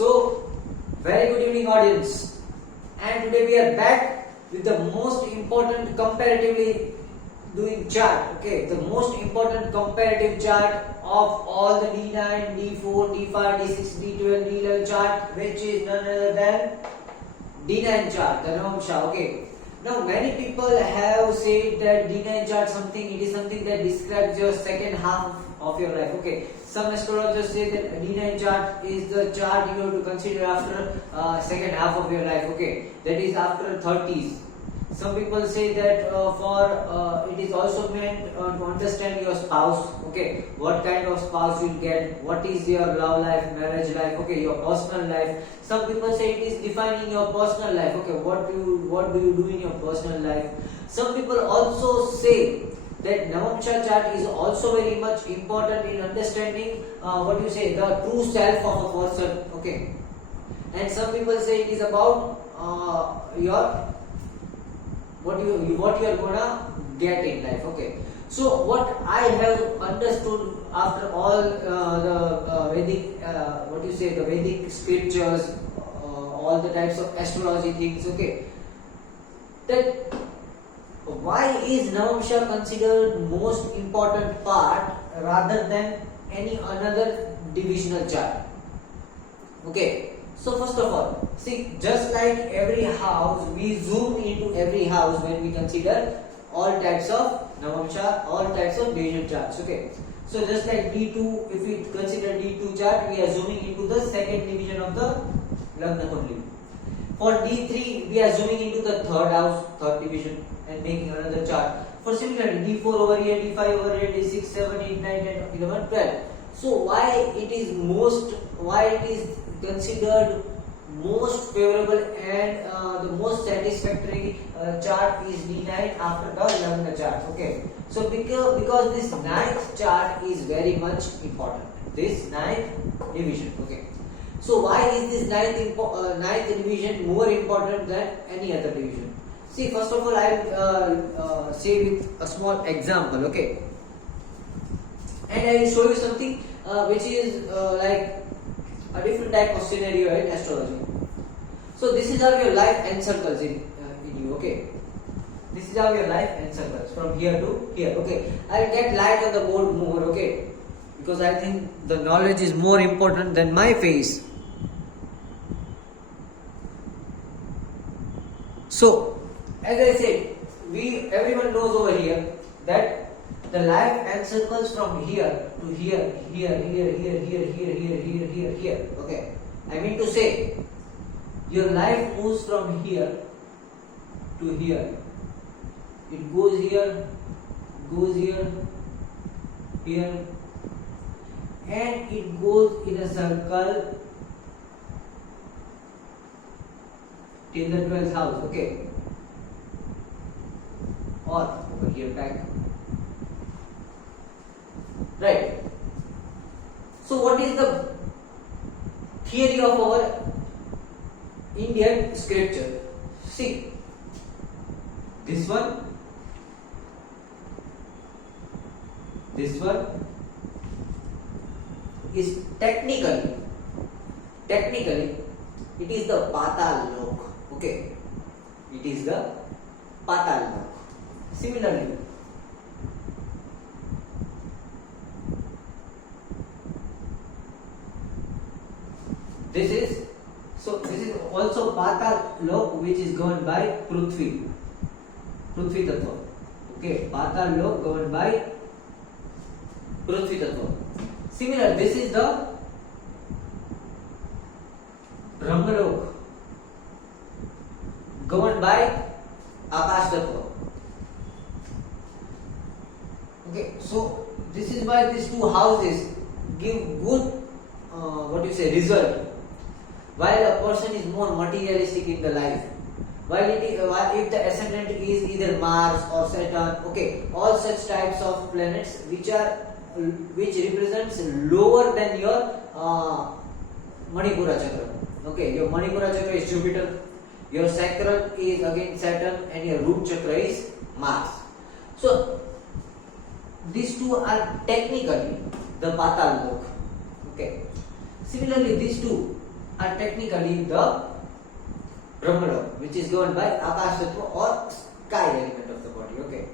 So, very good evening, audience. And today we are back with the most important comparatively doing chart. Okay, the most important comparative chart of all the D9, D4, D5, D6, D12, D11 chart, which is none other than D9 chart, the Navamsha. Okay. Now many people have said that D9 chart it is something that describes your second half of your life. Okay. Some astrologers say that D9 chart is the chart you have to consider after second half of your life. Okay. That is after 30s. Some people say that it is also meant to understand your spouse. Okay, what kind of spouse you'll get, what is your love life, marriage life, okay, your personal life. Some people say it is defining your personal life. Okay, what do you do in your personal life. Some people also say that Navamsha chart is also very much important in understanding the true self of a person. Okay, and some people say it is about what you are gonna get in life. Okay, so what I have understood after all the Vedic the Vedic scriptures, all the types of astrology things. Okay, that why is Navamsha considered most important part rather than any another divisional chart. Okay, so first of all, see, just like every house, we zoom into every house when we consider all types of Navamsha, all types of division charts. Okay, so just like D2, if we consider D2 chart, we are zooming into the second division of the Lagna Kundali. For D3, we are zooming into the third house, third division, and making another chart. For similarly, D4 over here, D5 over here, D6, 7, 8, 9, 10, 11, 12. So why it is considered most favorable and the most satisfactory chart is D9 after the Lagna chart. Okay, so because this ninth chart is very much important, this ninth division. Okay, so why is this ninth division more important than any other division? See, first of all, I will say with a small example. Okay, and I will show you something which is like a different type of scenario in astrology. So this is how your life encircles in you. Okay, this is how your life encircles from here to here. Okay, I will get light on the board more. Okay, because I think the knowledge is more important than my face. So as I said, everyone knows over here that the life encircles from here to here, here. Okay, I mean to say, your life moves from here to here. It goes here, here, and it goes in a circle till the 12th house. Okay, or over here back. Right. So what is the theory of our Indian scripture? See, this one is technically it is the Patal Lok. Okay, it is the Patal Lok. Similarly, this is also Patal Lok, which is governed by Prithvi Tattva. Okay, Patal Lok governed by Prithvi Tattva. Similar, this is the Brahmalok governed by Akash Tattva. Okay, so this is why these two houses give good result. While a person is more materialistic in the life, while if the ascendant is either Mars or Saturn, okay, all such types of planets which represents lower than your Manipura chakra. Okay, your Manipura chakra is Jupiter, your sacral is again Saturn, and your root chakra is Mars. So these two are technically the Patal Lok. Okay. Similarly, these two are technically the Brahmalok, which is governed by Akash Tattva or sky element of the body. Okay.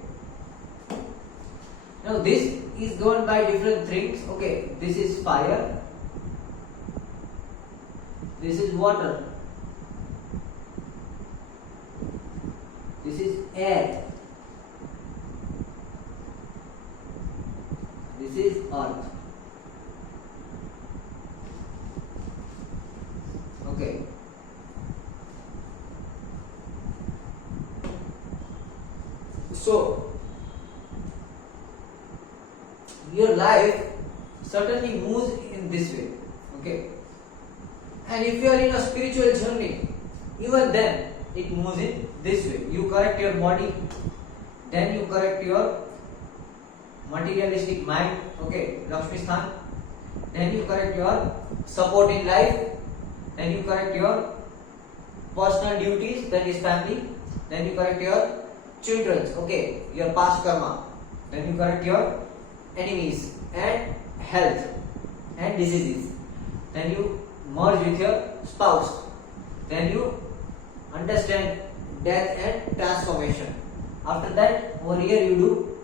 Now this is governed by different things. Okay, this is fire, this is water, this is air, this is earth. Okay. So your life certainly moves in this way. Okay. And if you are in a spiritual journey, even then it moves in this way. You correct your body, then you correct your materialistic mind, okay, Lakshmi Sthan, then you correct your support in life, then you correct your personal duties, that is family, then you correct your children, okay, your past karma, then you correct your enemies and health and diseases, then you merge with your spouse, then you understand death and transformation. After that, over here you do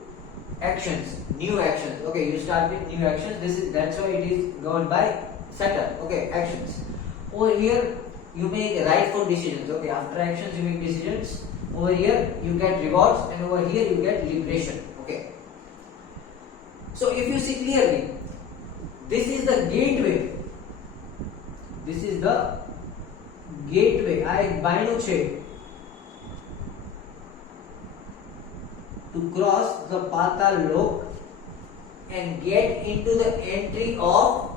actions, new actions. Okay, you start with new actions. That's why it is governed by Saturn. Okay, actions. Over here you make rightful decisions. Okay, after actions you make decisions. Over here you get rewards, and over here you get liberation. Okay. So if you see clearly, this is the gateway. This is the gateway. I બાયણું છે to cross the Patal Lok and get into the entry of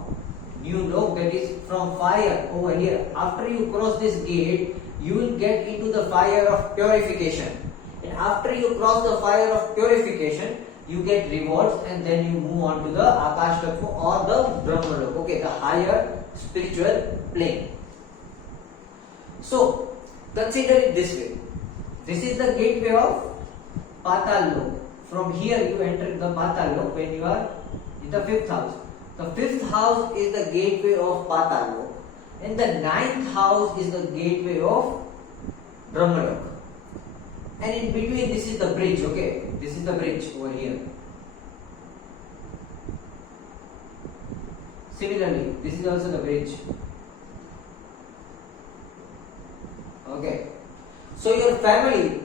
new lok, that is from fire over here. After you cross this gate, you will get into the fire of purification. And after you cross the fire of purification, you get rewards, and then you move on to the Akash Tattva or the Brahmalok. Okay, the higher spiritual plane. So consider it this way. This is the gateway of Patal Lok. From here you enter the Patal Lok when you are in the 5th house. The 5th house is the gateway of Patal Lok, and the 9th house is the gateway of Brahmalok. And in between, this is the bridge. Okay, this is the bridge over here. Similarly, this is also the bridge. Okay, so your family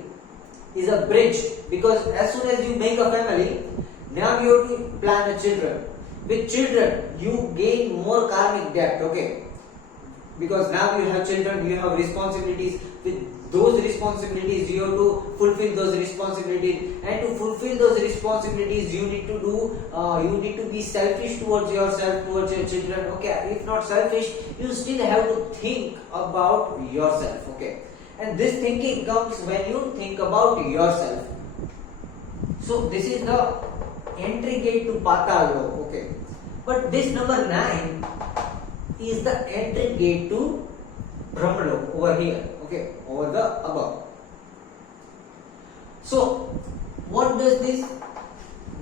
is a bridge, because as soon as you make a family, now you have to plan a children. With children, you gain more karmic debt. Okay, because now you have children, you have responsibilities. With those responsibilities, you have to fulfill those responsibilities, and to fulfill those responsibilities, you need to be selfish towards yourself, towards your children. Okay, if not selfish, you still have to think about yourself. Okay, and this thinking comes when you think about yourself. So this is the entry gate to Patal Lok. Okay, but this number 9 is the entry gate to Brahmalok over here. Okay, over the above. So what does this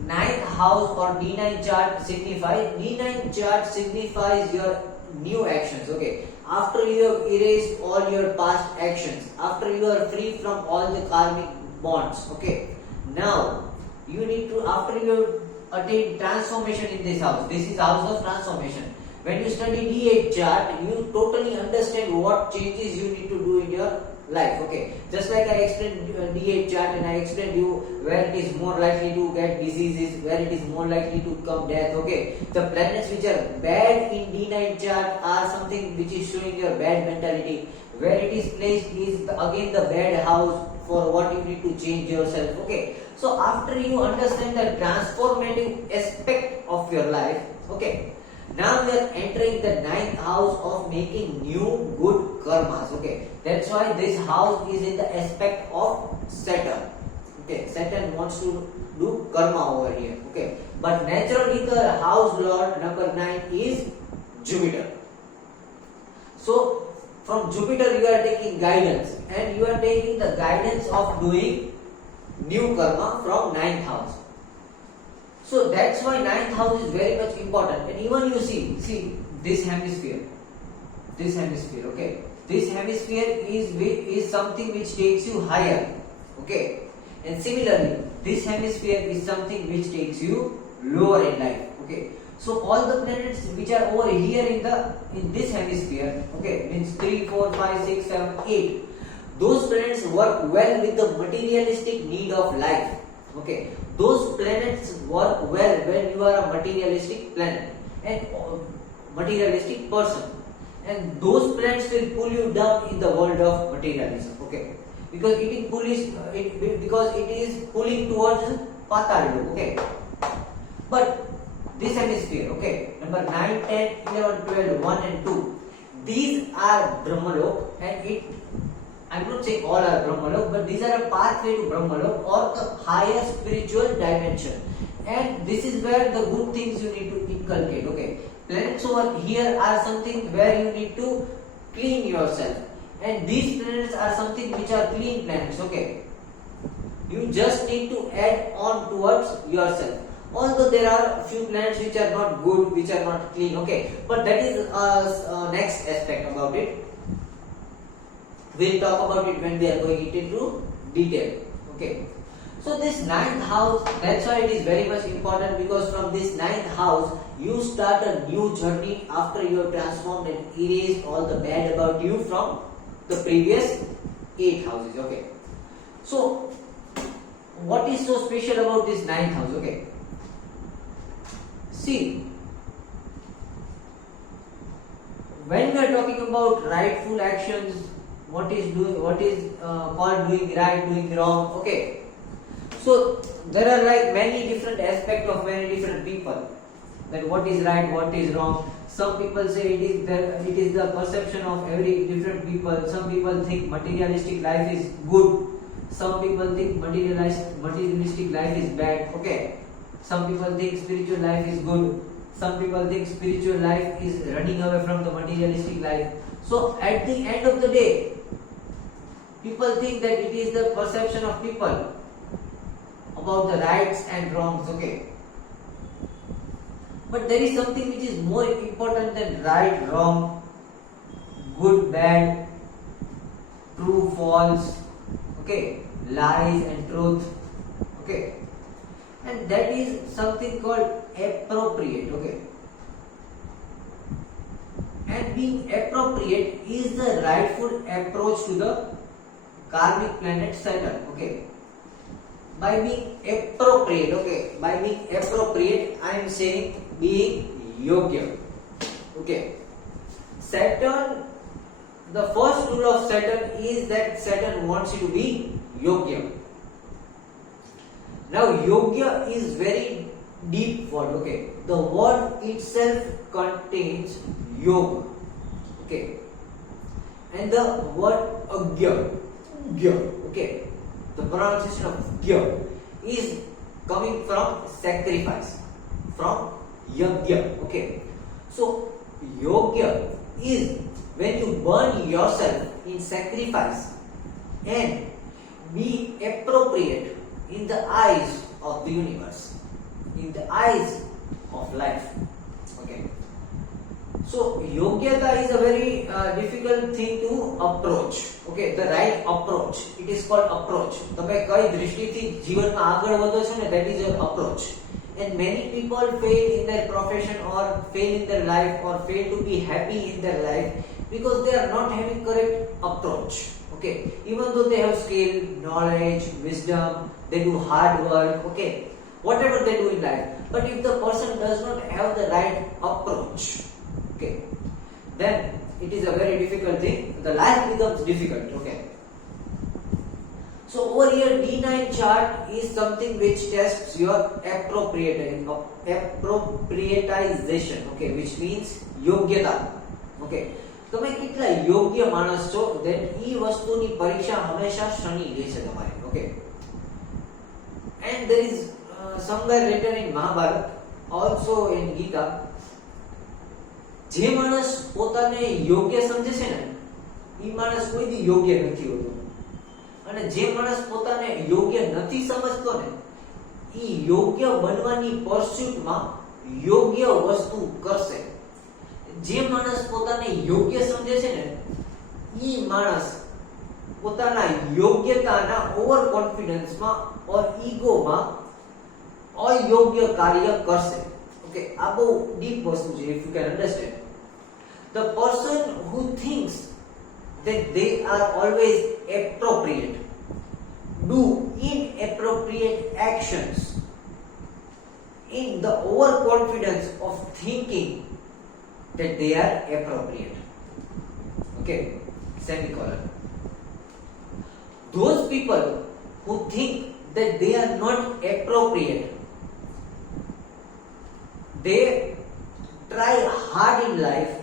9th house or D9 chart signify? D9 chart signifies your new actions. Okay, after you have erased all your past actions, after you are free from all the karmic bonds. Okay, now you need to, after you have attained transformation in this house, this is house of transformation. When you study D8 chart, you totally understand what changes you need to do in your life. Okay, just like I explained D8 chart, and I explained you where it is more likely to get diseases, where it is more likely to come death. Okay, the planets which are bad in D9 chart are something which is showing your bad mentality. Where it is placed is again the bad house for what you need to change yourself. Okay, so after you understand the transformative aspect of your life, okay, now we are entering the 9th house of making new good karmas. Okay, that's why this house is in the aspect of Saturn. Okay, Saturn wants to do karma over here. Okay, but naturally the house lord number 9 is Jupiter. So from Jupiter you are taking guidance, and you are taking the guidance of doing new karma from 9th house. So that's why 9th house is very much important. And even you see this hemisphere. this hemisphere. Okay, this hemisphere is something which takes you higher. Okay, and similarly this hemisphere is something which takes you lower in life. Okay, so all the planets which are over here in this hemisphere, okay, means 3, 4, 5, 6, 7, 8, those planets work well with the materialistic need of life. Okay, those planets work well when you are a materialistic planet and materialistic person, and those planets will pull you down in the world of materialism. Okay, because it is pulling towards patal lok. Okay, but this hemisphere, okay, number 9, 10, 11, 12, 1 and 2, these are Brahmalok, and I'm not saying all are Brahmalok, but these are a pathway to Brahmalok or the higher spiritual dimension, and this is where the good things you need to inculcate. Okay, planets over here are something where you need to clean yourself, and these planets are something which are clean planets. Okay, you just need to add on towards yourself. Although there are a few planets which are not good, which are not clean. Okay, but that is next aspect about it. We'll talk about it when we are going into detail. Okay, so this 9th house, that's why it is very much important, because from this 9th house you start a new journey after you have transformed and erased all the bad about you from the previous 8 houses. Okay, so what is so special about this 9th house? Okay, see, when we are talking about rightful actions, what is called doing right, doing wrong. Okay, so there are like many different aspects of many different people, that what is right, what is wrong. Some people say it is the perception of every different people. Some people think materialistic life is good, some people think materialistic life is bad. Okay, some people think spiritual life is good, some people think spiritual life is running away from the materialistic life. So at the end of the day, people think that it is the perception of people about the rights and wrongs. Okay, but there is something which is more important than right, wrong, good, bad, true, false, okay, lies and truth. Okay, and that is something called appropriate. Okay, and being appropriate is the rightful approach to the karmic planet Saturn. Okay, by being appropriate, okay, by being appropriate, I am saying being yogya. Okay, Saturn, the first rule of Saturn is that Saturn wants you to be yogya. Now yogya is very deep word. Okay, the word itself contains yoga. Okay, and the word agya, okay, the pronunciation of gya is coming from sacrifice, from yagya. Okay, so yogya is when you burn yourself in sacrifice and be appropriate in the eyes of the universe, in the eyes of life. Okay, so yogyata is a very difficult thing to approach. Okay, the right approach, it is called approach. તમે કઈ દૃષ્ટિથી જીવનમાં આગળ વધો છો ને, that is your approach. And many people fail in their profession or fail in their life or fail to be happy in their life because they are not having correct approach. Okay, even though they have skill, knowledge, wisdom, they do hard work, okay, whatever they do in life, but if the person does not have the right approach, okay, then it is a very difficult thing. The life becomes difficult. Okay, so over here D9 chart is something which tests your appropriatization. Okay, which means yogyata. Okay, તમે કેટલા યોગ્ય માણસ છો, then ઈ વસ્તુની પરીક્ષા હંમેશા શનિ લે છે તમારી. Okay, and there is somewhere written in Mahabharata, also in Gita, જે માણસ પોતાને યોગ્ય સમજે છે ને, ઈ માણસ કોઈ દી યોગ્ય નથી હોતો, અને જે માણસ પોતાને યોગ્ય નથી સમજતો ને, ઈ યોગ્ય બનવાની પરસ્યુટમાં યોગ્ય વસ્તુ કરશે. જે માણસ પોતાને યોગ્ય સમજે છે ને ઈ માણસ પોતાના યોગ્યતાના ઓવર કોન્ફિડન્સમાં ઓર ઈગોમાં અયોગ્ય કાર્ય કરશે. ઓકે, આ બહુ ડીપ વસ્તુ છે. If you can understand, the person who thinks that they are always appropriate do inappropriate actions in the overconfidence of thinking that they are appropriate. Okay, semicolon. Those people who think that they are not appropriate, they try hard in life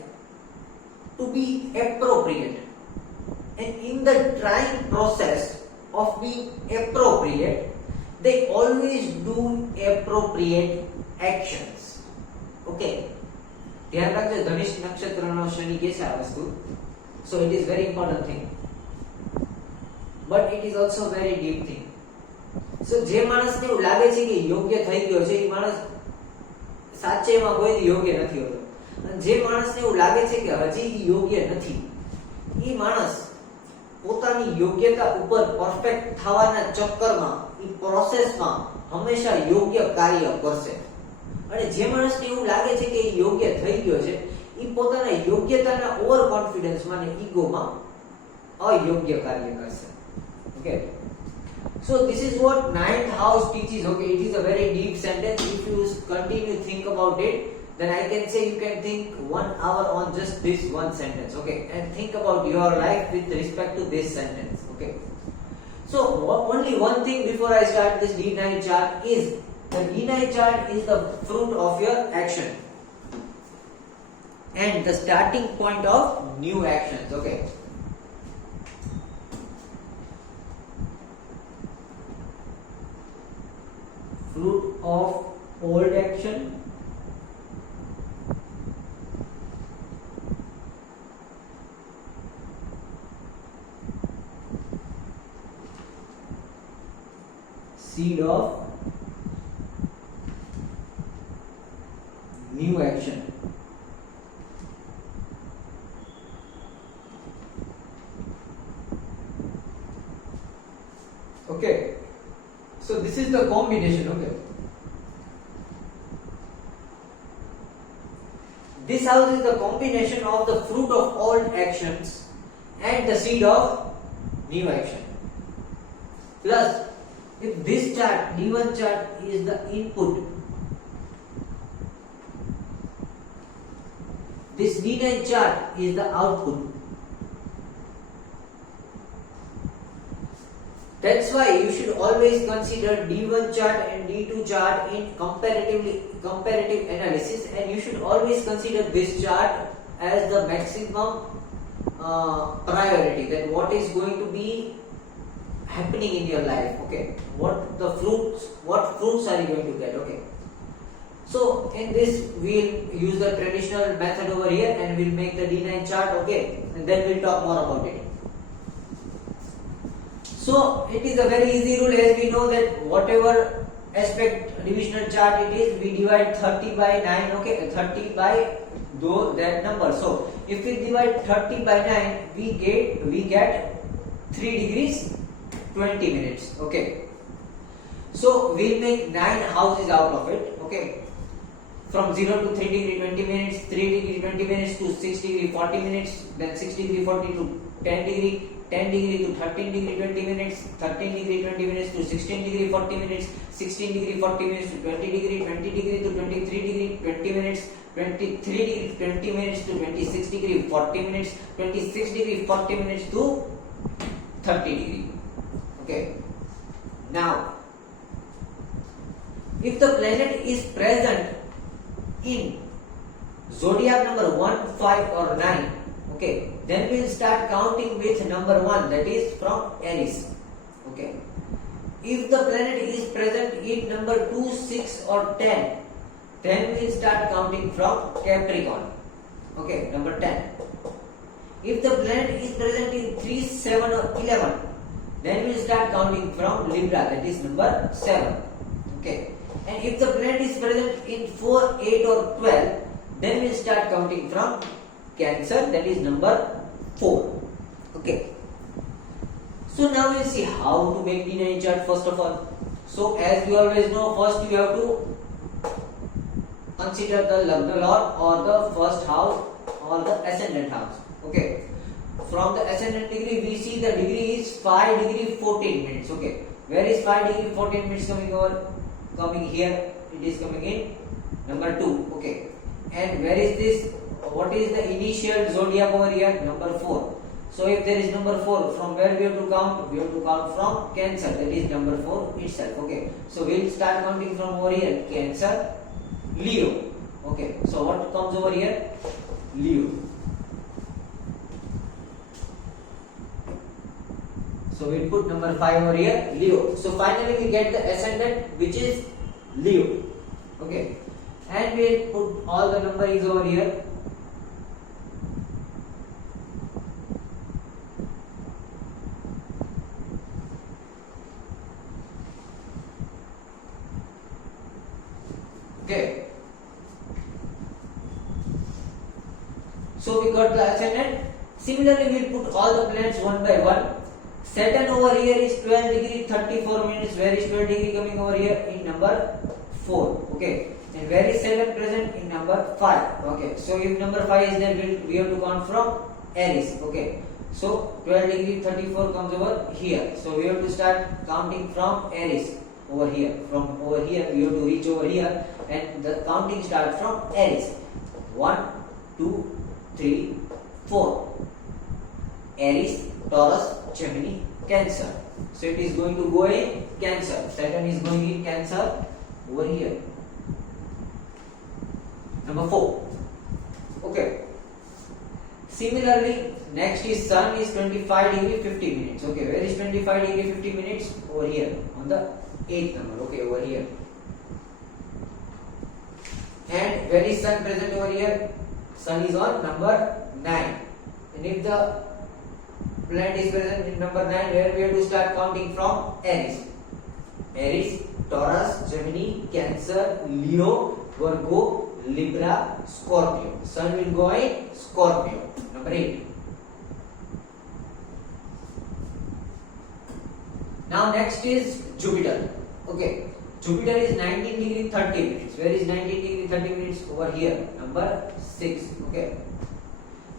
to be appropriate, and in the trying process of being appropriate they always do appropriate actions. Okay, ધ્યાન રાખજો, ધનિષ્ઠ નક્ષત્રનો શનિ કે છે આ વસ્તુ. So it is very important thing, but it is also very deep thing. So જે માણસને એવું લાગે છે કે યોગ્ય થઈ ગયો છે એ માણસ સાચેમાં કોઈ યોગ્ય નથી હોતો, અને જે માણસને એવું લાગે છે કે હજી યોગ્ય નથી એ માણસ પોતાની યોગ્યતા ઉપર પરફેક્ટ થવાના ચક્કરમાં એ પ્રોસેસમાં હંમેશા યોગ્ય કાર્ય કરશે, અને જે માણસને એવું લાગે છે કે એ યોગ્ય થઈ ગયો છે એ પોતાના યોગ્યતાના ઓવર કોન્ફિડન્સમાં ને ઈગોમાં અયોગ્ય કાર્ય કરશે. Okay, so this is what ninth house teaches. Okay, it is a very deep sentence. If you continue think about it, then I can say you can think 1 hour on just this one sentence. Okay, and think about your life with respect to this sentence. Okay, so only one thing before I start this D9 chart is the D9 chart is the fruit of your action and the starting point of new actions. Okay, fruit of old action seed of new action. Okay, so this is the combination. Okay, this house is the combination of the fruit of old actions and the seed of new action. Plus, if this chart, D1 chart, is the input, this D9 chart is the output. That's why you should always consider D1 chart and D2 chart in comparative analysis, and you should always consider this chart as the maximum priority, that what is going to be happening in your life. Okay, what fruits are you going to get? Okay, so in this we'll use the traditional method over here and we'll make the D9 chart. Okay, and then we'll talk more about it. So it is a very easy rule, as we know that whatever aspect divisional chart it is, we divide 30 by 9. Okay, 30 by that number. So if we divide 30 by 9, we get 3 degrees 20 minutes. Okay, so we'll make 9 houses out of it. Okay, from 0 to 3 degree 20 minutes, 3 degree 20 minutes to 6 degree 40 minutes, then 6 degree 40 to 10 degree, 10 degree to 13 degree 20 minutes, 13 degree 20 minutes to 16 degree 40 minutes, 16 degree 40 minutes to 20 degree, 20 degree to 23 degree 20 minutes, 23 degree 20 minutes to 26 degree 40 minutes, 26 degree 40 minutes to 30 degree. Okay, now if the planet is present in zodiac number 1, 5 or 9, okay, then we'll start counting with number 1, that is from Aries. Okay, if the planet is present in number 2, 6 or 10, then we'll start counting from Capricorn. Okay, number 10. If the planet is present in 3, 7 or 11, then we'll start counting from Libra, that is number 7. Okay, and if the planet is present in 4, 8 or 12, then we'll start counting from Cancer, that is number 4. Okay. So now we'll see how to make D9 chart first of all. So as you always know, first you have to consider the Lagna lord or the first house or the ascendant house. Okay. From the ascendant degree, we see the degree is 5 degree 14 minutes. Okay. Where is 5 degree 14 minutes coming over? Coming here. It is coming in number 2. Okay. And where is this? What is the initial zodiac over here? Number 4. So if there is number 4, from where we have to count? We have to count from Cancer. That is number 4 itself. Okay. So we will start counting from over here. Cancer, Leo. Okay. So what comes over here? Leo. So we put number 5 over here, Leo. So finally we get the ascendant, which is Leo. Okay. And we put all the numbers over here. Okay. So we got the ascendant. Similarly, we will put all the planets one by one. Saturn over here is 12 degree 34 minutes. Where is 12 degree coming over here? In number 4. Okay. And where is Saturn present? In number 5. Okay. So if number 5 is there, we have to count from Aries. Okay. So 12 degree 34 comes over here. So we have to start counting from Aries over here. From over here, we have to reach over here. And the counting starts from Aries. 1, 2, 3, 4. Aries, Taurus, Gemini, Cancer. So it is going to go in Cancer. Saturn is going in Cancer over here. Number 4. Okay. Similarly, next is Sun is 25 degree 50 minutes. Okay, where is 25 degree 50 minutes? Over here on the 8th number. Okay, over here. And where is Sun present over here? Sun is on number 9. And if the planet is present in number 9, where we have to start counting from? Aries. Aries, Taurus, Gemini, Cancer, Leo, Virgo, Libra, Scorpio. Sun will go in Scorpio. Number 8. Now next is Jupiter. Okay. Jupiter is 19 degree 30 minutes. Where is 19 degree 30 minutes? Over here. Number 6. Okay.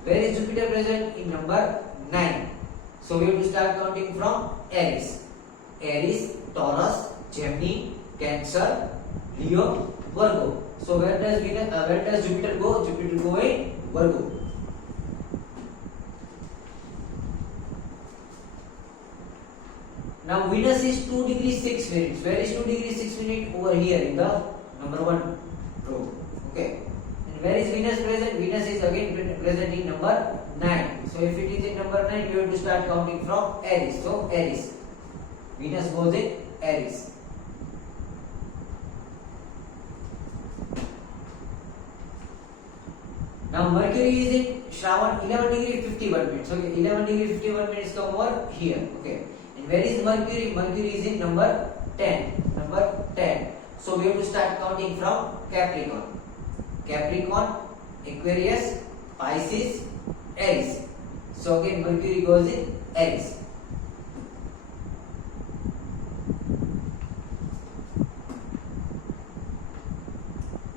Where is Jupiter present? In number 9. So we have to start counting from Aries. Aries, Taurus, Gemini, Cancer, Leo, Virgo. So where does Jupiter go? Jupiter go in Virgo. Now Venus is 2 degree 6 minutes. Where is 2 degree 6 minutes? Over here in the number 1 row. Okay. And where is Venus present? Venus is again present in number 9. So if it is in number 9, you have to start counting from Aries. So Aries. Venus goes in Aries. Now Mercury is in Shravan 11 degree 51 minutes. Okay, 11 degree 51 minutes come over here. Okay. And where is Mercury? Mercury is in number 10. Number 10. So we have to start counting from Capricorn. Capricorn, Aquarius, Pisces, Aries. So again Mercury goes in Aries.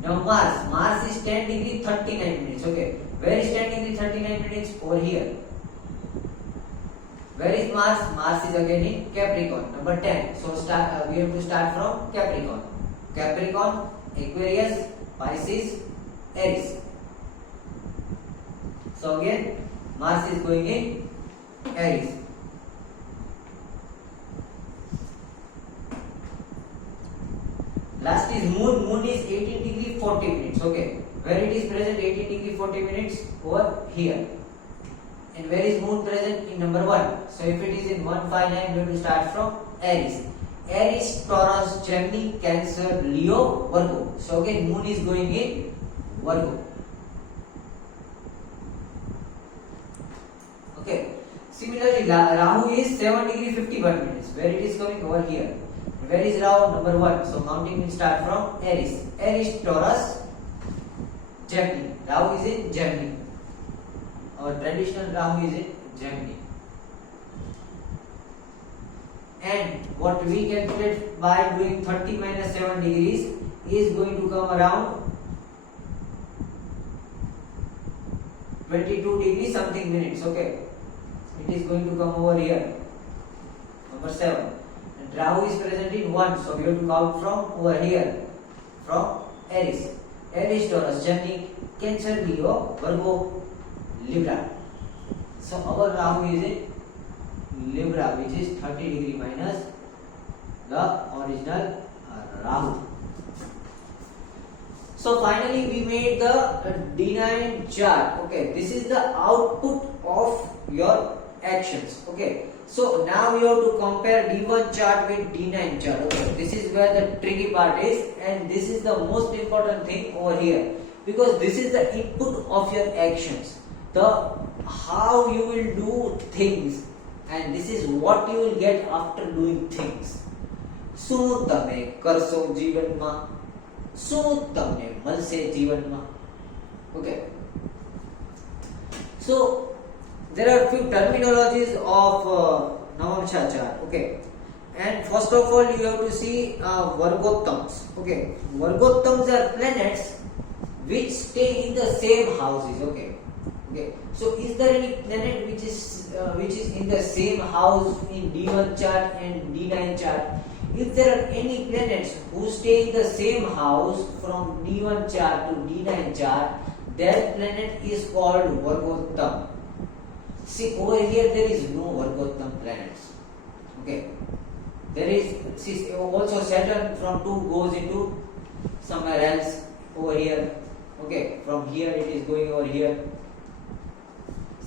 Now Mars is 10 degree 39 minutes. Okay. Where is 10 degree 39 minutes? Over here. Where is Mars? Mars is again in Capricorn. Number 10. So we have to start from Capricorn. Capricorn, Aquarius, Pisces, Aries. So again Mars is going in Aries. Last is Moon. Moon is 18 degree 40 minutes. Okay. Where it is present? 18 degree 40 minutes? Over here. And where is Moon present? In number 1. So if it is in 159, we have to start from Aries. Aries, Taurus, Gemini, Cancer, Leo, Virgo. So again Moon is going in Virgo. Okay. Similarly, Rahu is 7 degree 51 minutes. Where it is coming? Over here. Where is Rahu? Number 1. So counting will start from Aries. Aries, Taurus, Gemini. Rahu is in Gemini. our traditional Rahu is in Gemini. And what we calculate by doing 30 minus 7 degrees is going to come around 22 degrees something minutes. Okay, it is going to come over here, number 7. And Rahu is present in 1, so we have to count from over here, from Aries. Aries, Taurus, Gemini, Cancer, Leo, Virgo, Libra. So our Rahu is in Libra, which is 30 degree minus the original Rahu. So finally we made the D9 chart. Okay, this is the output of your actions. Okay, so now we have to compare D1 chart with D9 chart. Okay, this is where the tricky part is, and this is the most important thing over here, because this is the input of your actions, the how you will do things, and this is what you will get after doing things. શું તમે કરશો જીવનમાં, શું તમને મળશે જીવનમાં. Okay, so there are few terminologies of Navamsha chart. Okay, and first of all you have to see Vargottams. Okay, Vargottams are planets which stay in the same houses. Okay, okay, so is there any planet which is in the same house in D1 chart and D9 chart? If there are any planets who stay in the same house from D1 chart to D9 chart, that planet is called Vargottam. See, over here there is no Vargottam planets. Okay, there is, see, also Saturn from 2 goes into somewhere else over here. Okay, from here it is going over here.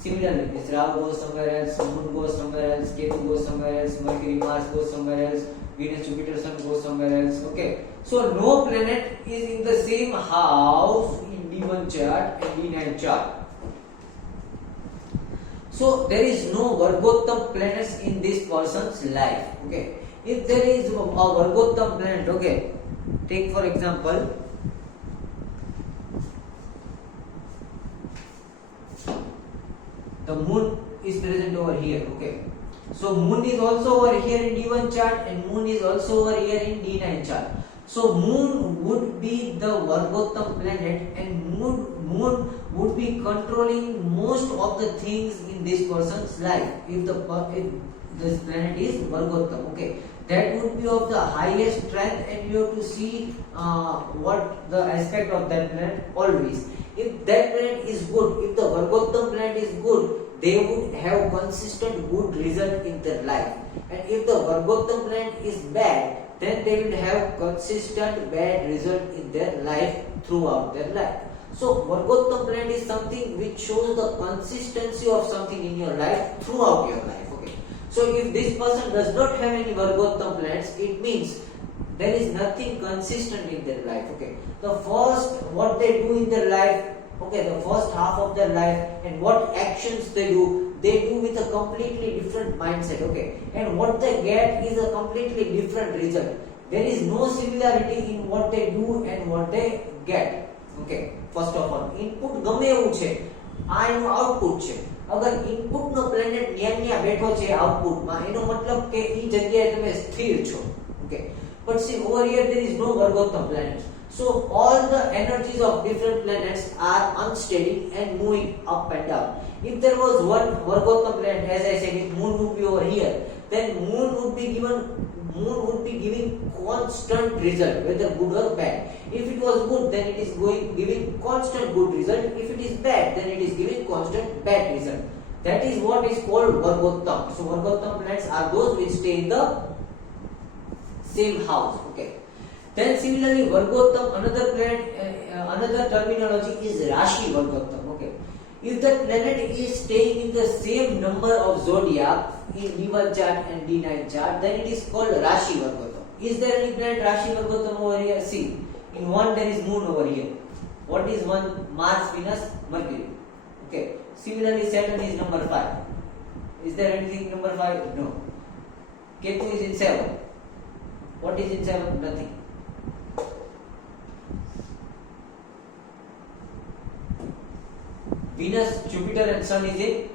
Similarly, this Rahu goes somewhere else, Moon goes somewhere else, Ketu goes somewhere else, Mercury, Mars goes somewhere else, Venus, Jupiter, Sun goes somewhere else. Okay, so no planet is in the same house in D1 chart and D9 chart. So there is no Vargottam planets in this person's life. Okay, if there is a Vargottam planet, okay, take for example the Moon is present over here. Okay, so Moon is also over here in D1 chart and Moon is also over here in D9 chart. So Moon would be the Vargottam planet, and Moon would be controlling most of the things in this person's life. If this planet is Vargottam, okay, that would be of the highest strength, and you have to see what the aspect of that planet always. If that planet is good, if the Vargottam planet is good, they would have consistent good result in their life. And if the Vargottam planet is bad, then they will have consistent bad result in their life throughout their life. So Vargottam planet is something which shows the consistency of something in your life throughout your life. Okay, so if this person does not have any Vargottam planets, it means there is nothing consistent in their life. Okay, the first what they do in their life, okay, the first half of their life, and what actions they do with a completely different mindset. Okay, and what they get is a completely different result. There is no similarity in what they do and what they get. Okay, first of all, input ગમે એવું છે, આ એનું output છે. અગર input નો planet ન્યા બેઠો છે આઉટપુટ માં, એનો મતલબ કે ઈ જગ્યાએ તમે સ્થિર છો. Okay, but see over here there is no Vargottam planets. So all the energies of different planets are unsteady and moving up and down. If there was one Vargottam planet, as I said, if Moon would be over here, then Moon would be giving constant result, whether good or bad. If it was good, then it is giving constant good result. If it is bad, then it is giving constant bad result. That is what is called Vargottam. So Vargottam planets are those which stay in the same house. Okay. Then similarly, Vargottam, another planet, another terminology is Rashi Vargottam. Okay, if that planet is staying in the same number of zodiac in D1 chart and D9 chart, then it is called Rashi Vargottam. Is there any planet Rashi Vargottam over here? See, in one there is Moon over here. What is one? Mars, Venus, Mercury. Okay. Similarly, Saturn is number 5. Is there anything number 5? No. Ketu is in 7. What is in 7? Nothing. Venus, Jupiter and Sun is in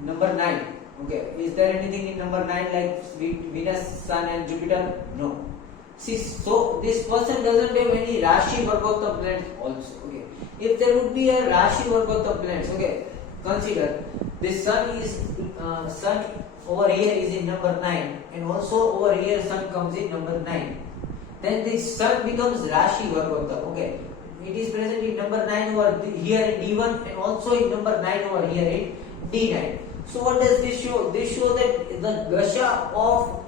number 9. Okay, is there anything in number 9 like Venus, Sun and Jupiter? No. See, so this person doesn't have any Rashi Vargottam planets also. Okay, if there would be a Rashi Vargottam planets, okay, consider this Sun is Sun over here is in number 9 and also over here Sun comes in number 9. Then this Sun becomes Rashi Vargottam. Okay, it is present in number 9 over here in D1 and also in number 9 over here in D9. So what does this show? This shows that the dasha of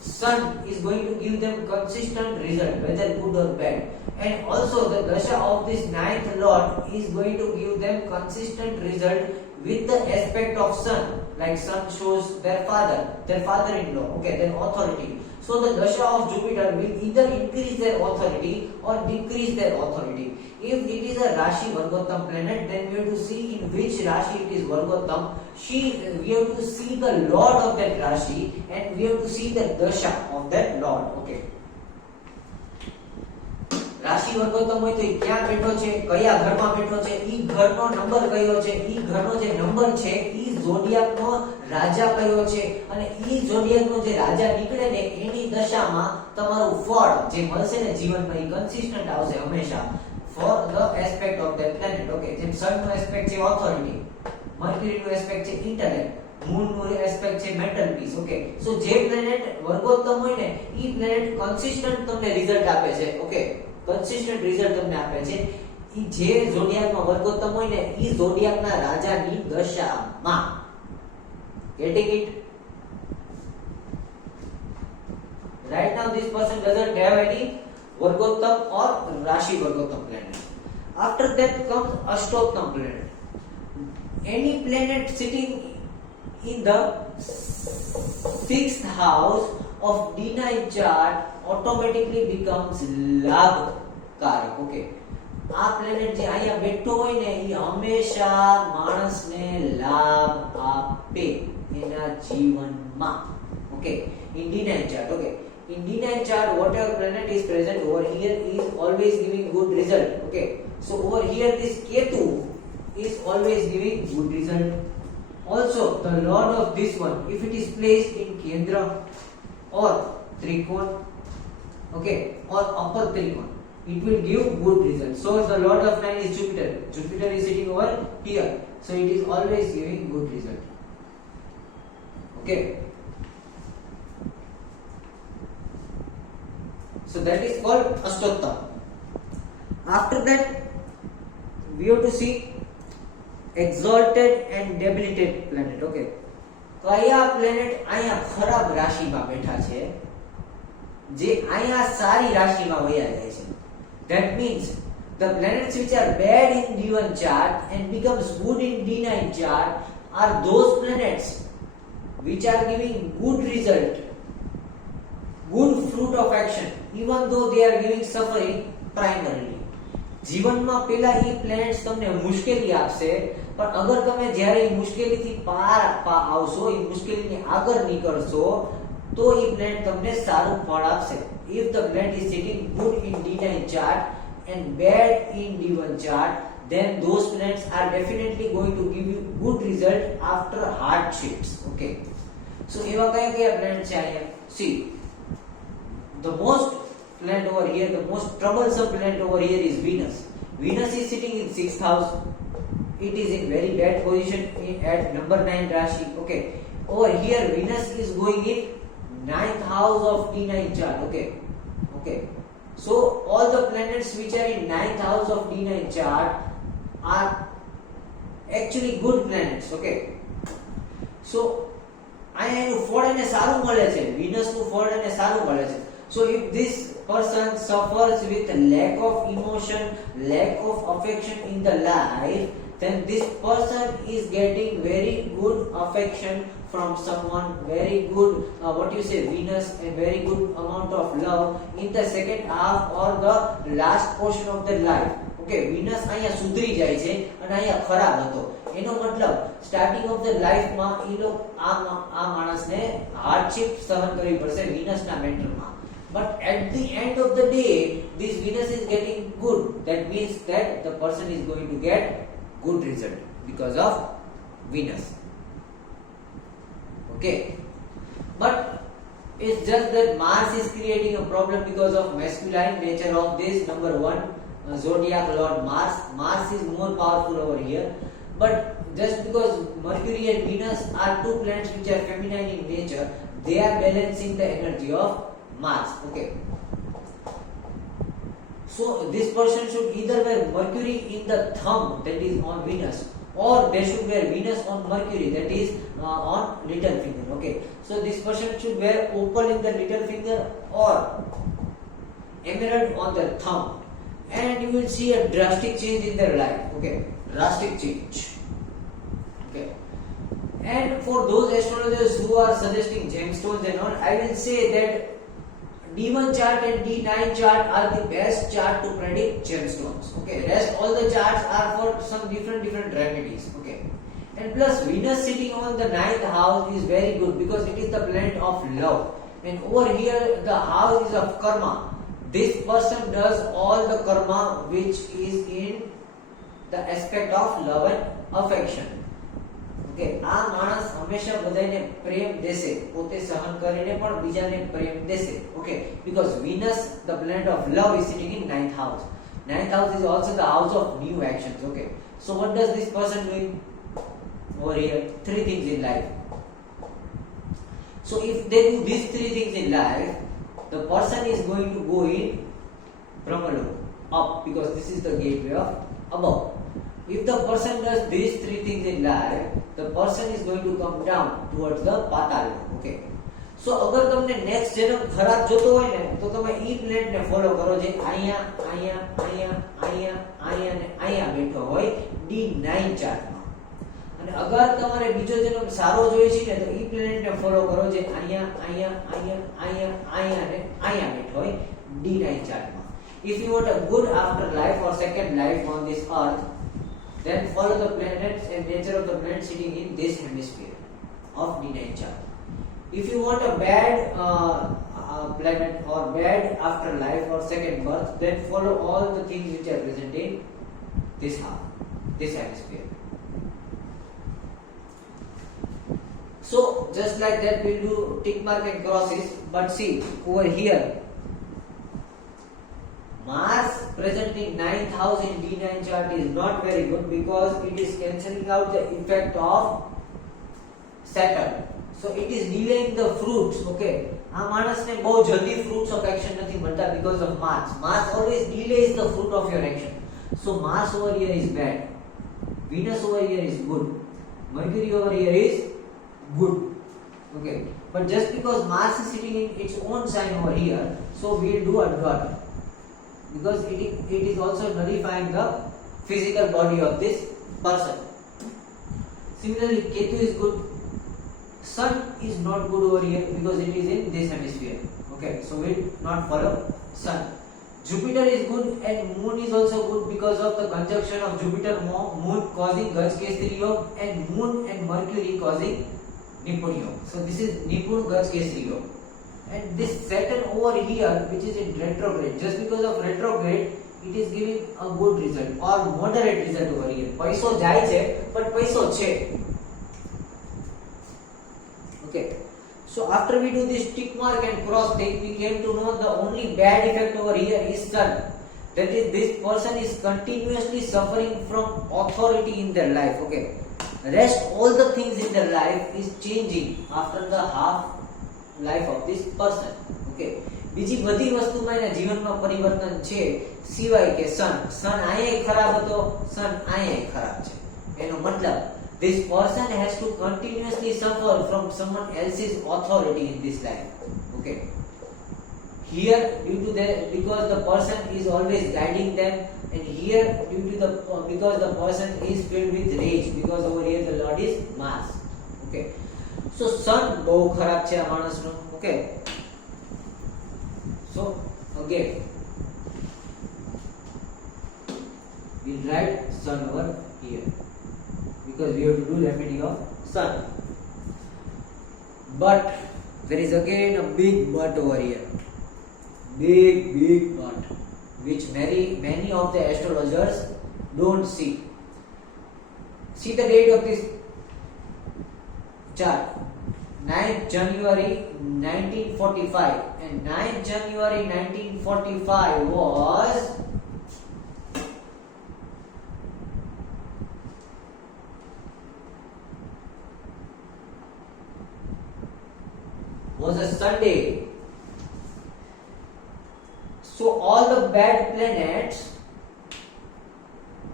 Sun is going to give them consistent result, whether good or bad. And also the dasha of this ninth lord is going to give them consistent result with the aspect of Sun. Like Sun shows their father-in-law, okay, their authority. So the dasha of Jupiter will either increase their authority or decrease their authority. If it is a Rashi Vargottam planet, then we have to see in which Rashi it is Vargottam. We have to see the lord of that Rashi and we have to see the dasha of that lord. Okay. રાશિ વર્ગોત્તમ હોય તો એ ક્યાં બેઠો છે, કયા ઘરમાં બેઠો છે, ઈ ઘરનો નંબર કયો છે, ઈ ઘરનો જે નંબર છે ઈ ઝોડિયાકનો રાજા કયો છે અને ઈ ઝોડિયાકનો જે રાજા નીકળે ને એની દશામાં તમારું ફળ જે મળશે ને જીવનમાં ઈ કન્સિસ્ટન્ટ આવશે હંમેશા for the aspect of that planet. Okay, જેમ સન નો એસ્પેક્ટ છે ઓથોરિટી, મર્ક્યુરી નો એસ્પેક્ટ છે ઇન્ટેલેક્ટ, મૂન નો એસ્પેક્ટ છે મેન્ટલ પીસ. ઓકે, સો જે પ્લેનેટ વર્ગોત્તમ હોય ને ઈ પ્લેનેટ કન્સિસ્ટન્ટ તમને રિઝલ્ટ આપે છે. ઓકે, કન્સિસ્ટન્ટ રિઝલ્ટ તમને આપે છે. ઈ જે ઝોડિયાકમાં વર્ગોત્તમ હોય ને ઈ ઝોડિયાકના રાજાની દશામાં. Getting it? Right now this person doesn't have any Vargottam or Rashi Vargottam planet. After that comes Ashtottam planet. Any planet sitting in the 6th house of D9 chart automatically becomes લાભકારક. Okay, આ planet જે અહીંયા બેઠો હોય ને એ હંમેશા માણસને લાભ આપે એના જીવનમાં. Okay, in D9 chart. Okay, in D9 chart whatever planet is present over here is always giving good result. Okay, so over here this Ketu is always giving good result. Also the lord of this one, if it is placed in Kendra or Trikon, okay, or upper Trikon, it will give good result. So the lord of 9 is Jupiter. Jupiter is sitting over here, so it is always giving good result. Okay, so that is called Ashtottam. After that we have to see exalted and debilitated planet. Okay, કયા planet અહીંયા ખરાબ રાશિમાં બેઠા છે જે અહીંયા સારી રાશિમાં વયા જાય છે. That means the planets which are bad in D1 chart and becomes good in D9 chart are those planets which are giving good result, good fruit of action, even though they are giving suffering primarily. જીવનમાં પેલા એ planets તમને મુશ્કેલી આપશે, પણ અગર તમે જ્યારે એ મુશ્કેલીથી પાર આવશો, એ મુશ્કેલીની આગળ નીકળશો તો એ પ્લેનેટ તમને સારું ફળ આપશે. If the planet is sitting good in D9 chart and bad in D1 chart, then those planets are definitely going to give you good result after hardships. Okay, so એવા કયા કયા પ્લેનેટ છે અહીંયા? See, the most planet over here, the most troublesome planet over here is Venus. Venus is sitting in 6th house. It is in very bad position at number 9 Rashi. Okay, over here Venus is going in 9th house of D9 chart. Okay, so all the planets which are in 9th house of D9 chart are actually good planets. Okay, so અહીંયાનું ફળ એને સારું મળે છે, વિનસનું ફળ એને સારું મળે છે. So if this person suffers with lack of emotion, lack of affection in the life, then this person is getting very good affection from someone, very good Venus, a very good amount of love in the second half or the last portion of their life. Okay, Venus અહીંયા સુધરી જાય છે અને અહીંયા ખરાબ હતો. એનો મતલબ સ્ટાર્ટિંગ ઓફ ધ લાઈફમાં એ લોકો આ માણસને હાર્ડશિપ સહન કરવી પડશે વિનસના મેટરમાં. But at the end of the day, this Venus is getting good. That means that the person is going to get good result because of Venus. Okay, but it's just that Mars is creating a problem because of masculine nature of this number one zodiac lord Mars. Mars is more powerful over here, but just because Mercury and Venus are two planets which are feminine in nature, they are balancing the energy of Mars. Okay, so this person should either wear Mercury in the thumb, that is on Venus, or they should wear Venus on Mercury, that is on little finger. Okay, so this person should wear opal in the little finger or emerald on the thumb, and you will see a drastic change in their life. Okay, drastic change. Okay, and for those astrologers who are suggesting gemstones and all, I will say that D1 chart and D9 chart are the best chart to predict gemstones. Okay, rest all the charts are for some different remedies. Okay, and plus Venus sitting on the 9th house is very good because it is the planet of love, and over here the house is of karma. This person does all the karma which is in the aspect of love and affection. Okay, આ માણસ હંમેશા બધાને પ્રેમ દેશે, પોતે સહન કરીને પણ બીજાને પ્રેમ દેશે. Okay, because Venus, the planet of love, is sitting in 9th house. 9th house is also the house of new actions. Okay, so what does this person doing over here? Three things in life. So if they do these three things in life, the person is going to go in Brahmalok, up, because this is the gateway of above. If the person does these three things in life, the person is going to come down towards the Patal. Okay, so અગર તમને next જન્મ ખરાબ જોતો હોય ને તો તમે ઈ planet ને ફોલો કરો જે અહીંયા અહીંયા અહીંયા અહીંયા અહીંયા ને અહીંયા બેઠો હોય D9 ચાર્ટમાં. અને અગર તમારે બીજો જન્મ સારો જોઈએ છે ને તો ઈ પ્લેનેટ ને ફોલો કરો જે અહીંયા અહીંયા અહીંયા અહીંયા અહીંયા ને અહીંયા બેઠો હોય D9 ચાર્ટમાં. If you want a good afterlife or second life on this earth, then follow the planets and nature of the planet sitting in this hemisphere of D9 chart. If you want a bad planet or bad afterlife or second birth, then follow all the things which are present in this half, this hemisphere. So just like that we'll do tick mark and crosses, but see over here Mars present in 9th house in D9 chart is not very good because it is cancelling out the effect of Saturn. So it is delaying the fruits. Okay, આ માણસને બહુ જલ્દી fruits of action નથી મળતા because of Mars. Mars always delays the fruit of your action. So Mars over here is bad. Venus over here is good. Mercury over here is good. Okay, but just because Mars is sitting in its own sign over here, so we'll do a dot. Because it is also nullifying the physical body of this person. Similarly, Ketu is good. Sun is not good over here because it is in this hemisphere. Okay, so we will not follow Sun. Jupiter is good and Moon is also good because of the conjunction of Jupiter Moon causing Gajkesari Yoga and Moon and Mercury causing Nipun Yoga. So this is Nipun Gajkesari Yoga. And this Saturn over here, which is in retrograde, just because of retrograde, it is giving a good result or moderate result over here. પૈસો જાય છે, but પૈસો છે. Okay. So after we do this tick mark and cross thing, we came to know the only bad effect over here is Sun. That is, this person is continuously suffering from authority in their life. Okay. Rest all the things in their life is changing after the half life of this person. Okay, બીજી બધી વસ્તુમાં એના જીવનમાં પરિવર્તન છે સિવાય કે સન આયે ખરાબ હતો, સન આયે ખરાબ છે. એનો મતલબ this person has to continuously suffer from someone else's authority in this life. Okay, here due to because the person is always guiding them, and here due to the because the person is filled with rage because over here the Lord is Mars. Okay, so sun બહુ ખરાબ છે આ માણસનો. Okay, so again we'll write sun over here because we have to do remedy of sun. But there is again a big but over here, big but, which many of the astrologers don't see. What is the but? That is, this person is continuously suffering from authority in this life. Okay, here due to because the person is always guiding them, and here due to because the person is filled with rage because over here the Lord is Mars. Okay, so sun બહુ ખરાબ છે આ માણસનો. Okay, Sun See the date of this chart. 9th January 1945, and 9th January 1945 was a Sunday. So all the bad planets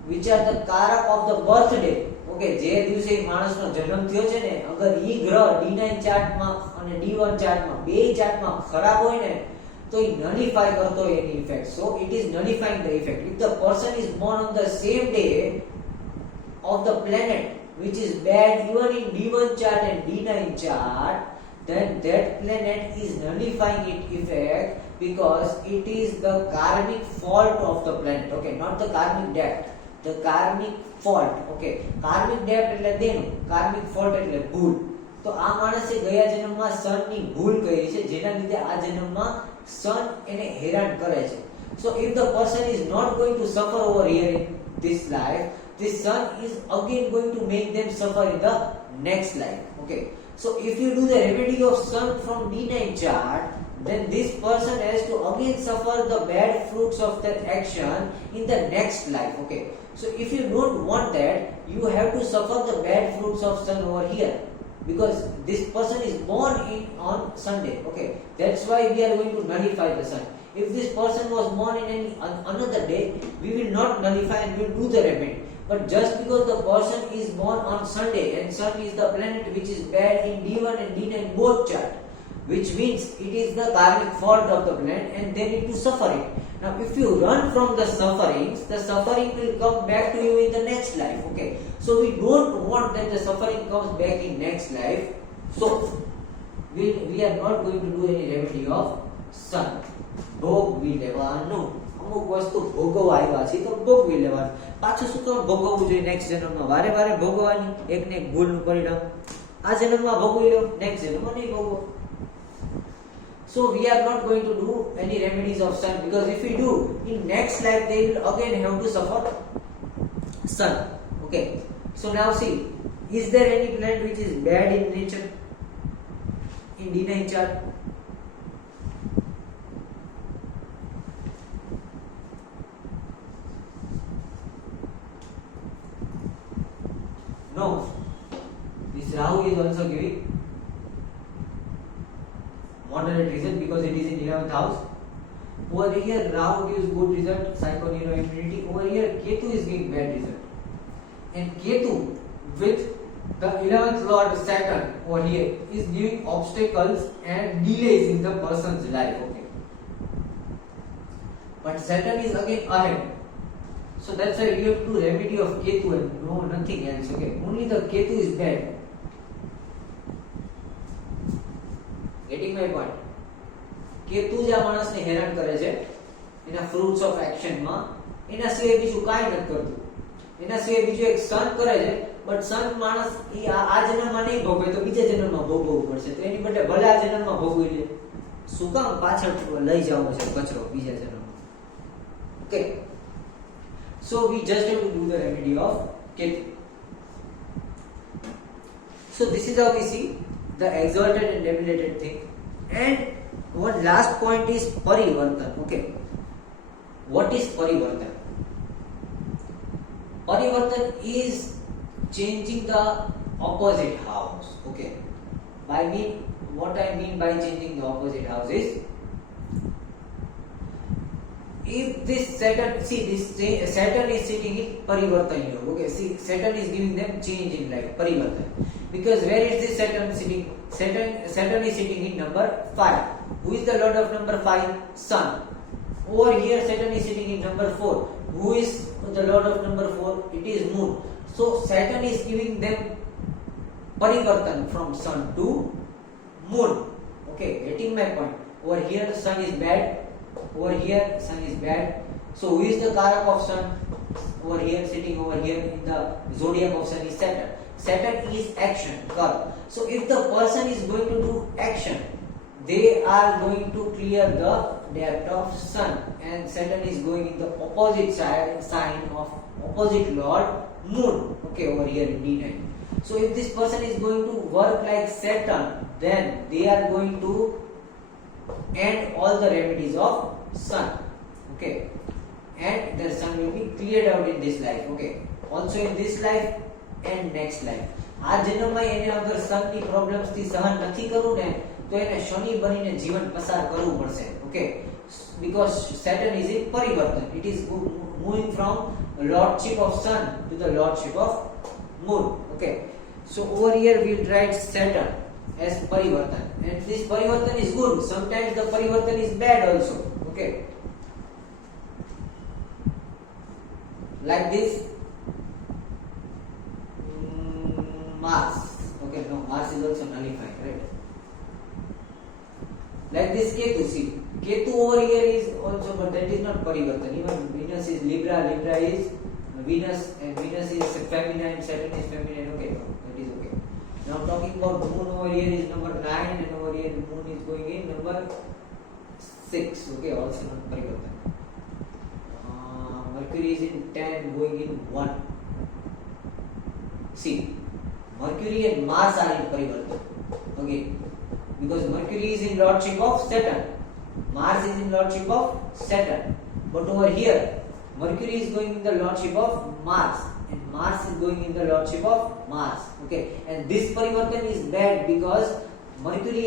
which are the karak of the birthday, okay, જે દિવસે માણસનો જન્મ થયો છે ને, અગર ઈ ગ્રહ D9 ચાર્ટમાં અને D1 ચાર્ટમાં બે ચાર્ટમાં ખરાબ હોય ને, તો ઈ નલિફાય કરતો હોય એની effect. So it is nullifying the effect. If the person is born on the same day of the planet which is bad even in D1 chart and D9 chart, then that planet is nullifying its effect because it is the karmic fault of the planet. Okay, not the karmic debt, the karmic fault. Okay, karmic debt એટલે દેનું, karmic fault એટલે ભૂલ. તો આ માણસે ગયા જન્મમાં સનની ભૂલ કરી છે, જેના લીધે આ જન્મમાં સન એને હેરાન કરે છે. So if the person is not going to suffer over here in this life, this sun is again going to make them suffer in the next life. Okay, so if you do the remedy of sun from D9 chart, then this person has to again suffer the bad fruits of their action in the next life. Okay, so if you don't want that, you have to suffer the bad fruits of sun over here, because this person is born on Sunday. Okay, that's why we are going to nullify the sun. If this person was born in another day, we will not nullify and we will do the remedy. But just because the person is born on Sunday and sun is the planet which is bad in D1 and D9 both chart, which means it is the karmic fault of the planet and they need to suffer it. Now if you run from the suffering will come back to you in the next life. Okay, so we don't want that the suffering comes back in next life. So we are not going to do any remedy of sun. ભોગવી લેવાનું. અમુક વસ્તુ ભોગવવા આવ્યા છે તો ભોગવી લેવાનું. પાછું શું કામ ભોગવવું જોઈએ નેક્સ્ટ જન્મમાં? વારે વારે ભોગવવાની એકને એક ભૂલનું પરિણામ. આ જન્મમાં ભોગવી લો, નેક્સ્ટ જન્મમાં નહીં ભોગવો. So we are not going to do any remedies of sun, because if we do, in next life they will again have to suffer sun. Okay, so now see, is there any planet which is bad in nature in D9 chart? No. This Rahu is also giving moderate result because it is in 11th house. Over here Rahu gives good result, psychoneuroimmunity. Over here Ketu is giving bad result. And Ketu with the 11th lord Saturn over here is giving obstacles and delays in the person's life. Okay, but Saturn is again ahead. So that's why you have to remedy of Ketu and no nothing else. Okay, only the Ketu is bad. Getting my point? Ketu જ આ માણસને હેરાન કરે છે એના fruits of action માં. એના સિવાય બીજું કાંઈ નથી કરતું. એના સિવાય બીજું એક sun કરે છે, but sun માણસ ઈ આ જન્મમાં નહીં ભોગવે તો બીજા જન્મમાં ભોગવવું પડશે. તો એની બદલે ભલે આ જન્મમાં ભોગવી લે. શું કામ પાછળ લઈ જવાનો છે કચરો બીજા જન્મમાં? Okay. So we just have to do the remedy of Ketu. So this is how we see the exalted and debilitated thing. And one last point is parivartan. Okay, what is parivartan? Parivartan is changing the opposite house. Okay, what I mean by changing the opposite house is, if this Saturn, see this Saturn is sitting in Parivartan Yoga. Okay, see Saturn is giving them change in life, Parivartan. Because where is this Saturn sitting? Saturn is sitting in number 5. Who is the lord of number 5? Sun. Over here Saturn is sitting in number 4. Who is the lord of number 4? It is Moon. So Saturn is giving them Parivartan from Sun to Moon. Okay, getting my point? Over here Sun is bad. Over here sun is bad. So who is the karak of sun? Over here, sitting over here in the zodiac of sun is Saturn. Saturn is action, karma. So if the person is going to do action, they are going to clear the debt of sun, and Saturn is going in the opposite sign of opposite lord moon. Okay, over here in D9. So if this person is going to work like Saturn, then they are going to end all the remedies of sun. Okay, and their sun will be cleared out in this life. Okay, also in this life and next life. આ જન્મમાં એને અગર સનની problems થી સહન નથી કરવું ને તો એને શનિ બનીને જીવન પસાર કરવું પડશે. Okay, because Saturn is in પરિવર્તન. It is moving from lordship of sun to the lordship of moon. Okay, so over here we will write Saturn as परिवर्तन, and this परिवर्तन is good. Sometimes the परिवर्तन is bad also. Okay, like this Mars. Okay, no, Mars is also nullified, right? Like this Ketu. See, Ketu over here is also, but that is not परिवर्तन. Even Venus is Libra. Libra is Venus, and Venus is feminine. Saturn is feminine. Okay, no, that is okay. Now talking about Moon, over here is number 9, and over here Moon is going in number 6. Okay, also not परिवर्तन. Mercury is in 10, going in 1. See, Mercury and Mars are in परिवर्तन. Okay, because Mercury is in lordship of Saturn, Mars is in lordship of Saturn. But over here, Mercury is going in the lordship of Mars, and Mars is going in the lordship of Mars. Okay, and this परिवर्तन is bad because Mercury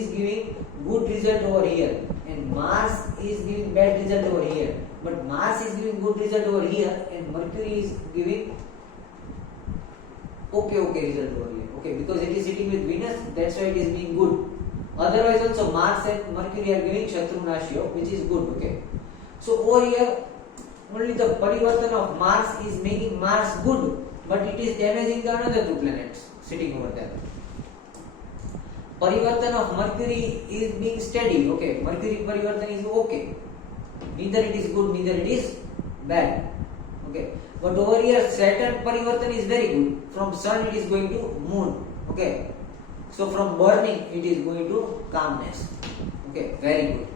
is giving good result over here, and Mars is giving bad result over here. But Mars is giving good result over here, and Mercury is giving okay result over here. Okay, because it is sitting with Venus, that's why it is being good. Otherwise also Mars and Mercury are giving Shatrunashya, which is good. Okay, so over here only the परिवर्तन of Mars is making Mars good, but it is damaging the another two planets sitting over there. परिवर्तन of Mercury is being steady. Okay, Mercury परिवर्तन is okay, neither it is good, neither it is bad. Okay, but over here Saturn परिवर्तन is very good. From sun it is going to moon. Okay, so from burning it is going to calmness. Okay, very good.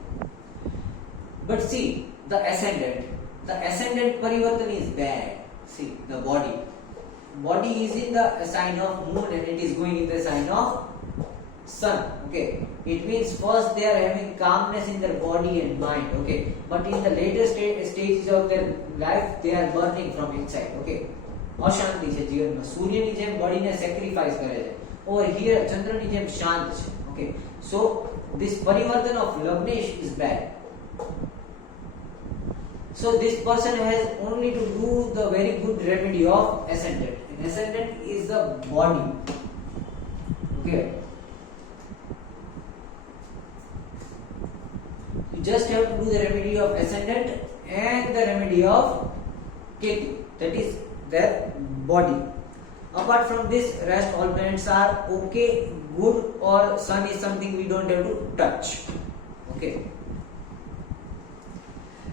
But see the ascendant परिवर्तन is bad. See the body is in the sign of moon, and it is going in the sign of sun. Okay, it means first they are having calmness in their body and mind. Okay, but in the later stages of their life they are burning from inside. Okay, અશાંતિ છે જીવનમાં. સૂર્યની જેમ બોડીને sacrifice કરે છે. Over here ચંદ્રની જેમ શાંત છે. ઓકે, સો this પરિવર્તન of લગ્નેશ is bad. So this person has only to do the very good remedy of ascendant, and ascendant is the body. Okay, you just have to do the remedy of ascendant and the remedy of Ketu, that is their body. Apart from this, rest all planets are okay, good, or sun is something we don't have to touch. Okay,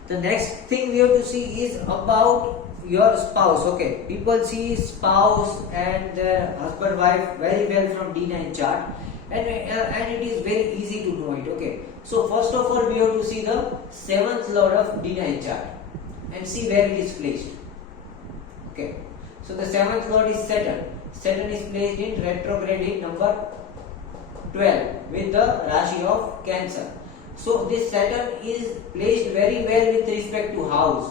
the next thing we have to see is about your spouse. Okay, people see spouse and their husband wife very well from D9 chart, and it is very easy to know it. Okay, so first of all we have to see the 7th lord of D9 chart and see where it is placed. Okay, so the 7th lord is Saturn. Saturn is placed in retrograde in number 12 with the Rashi of Cancer. So this Saturn is placed very well with respect to house,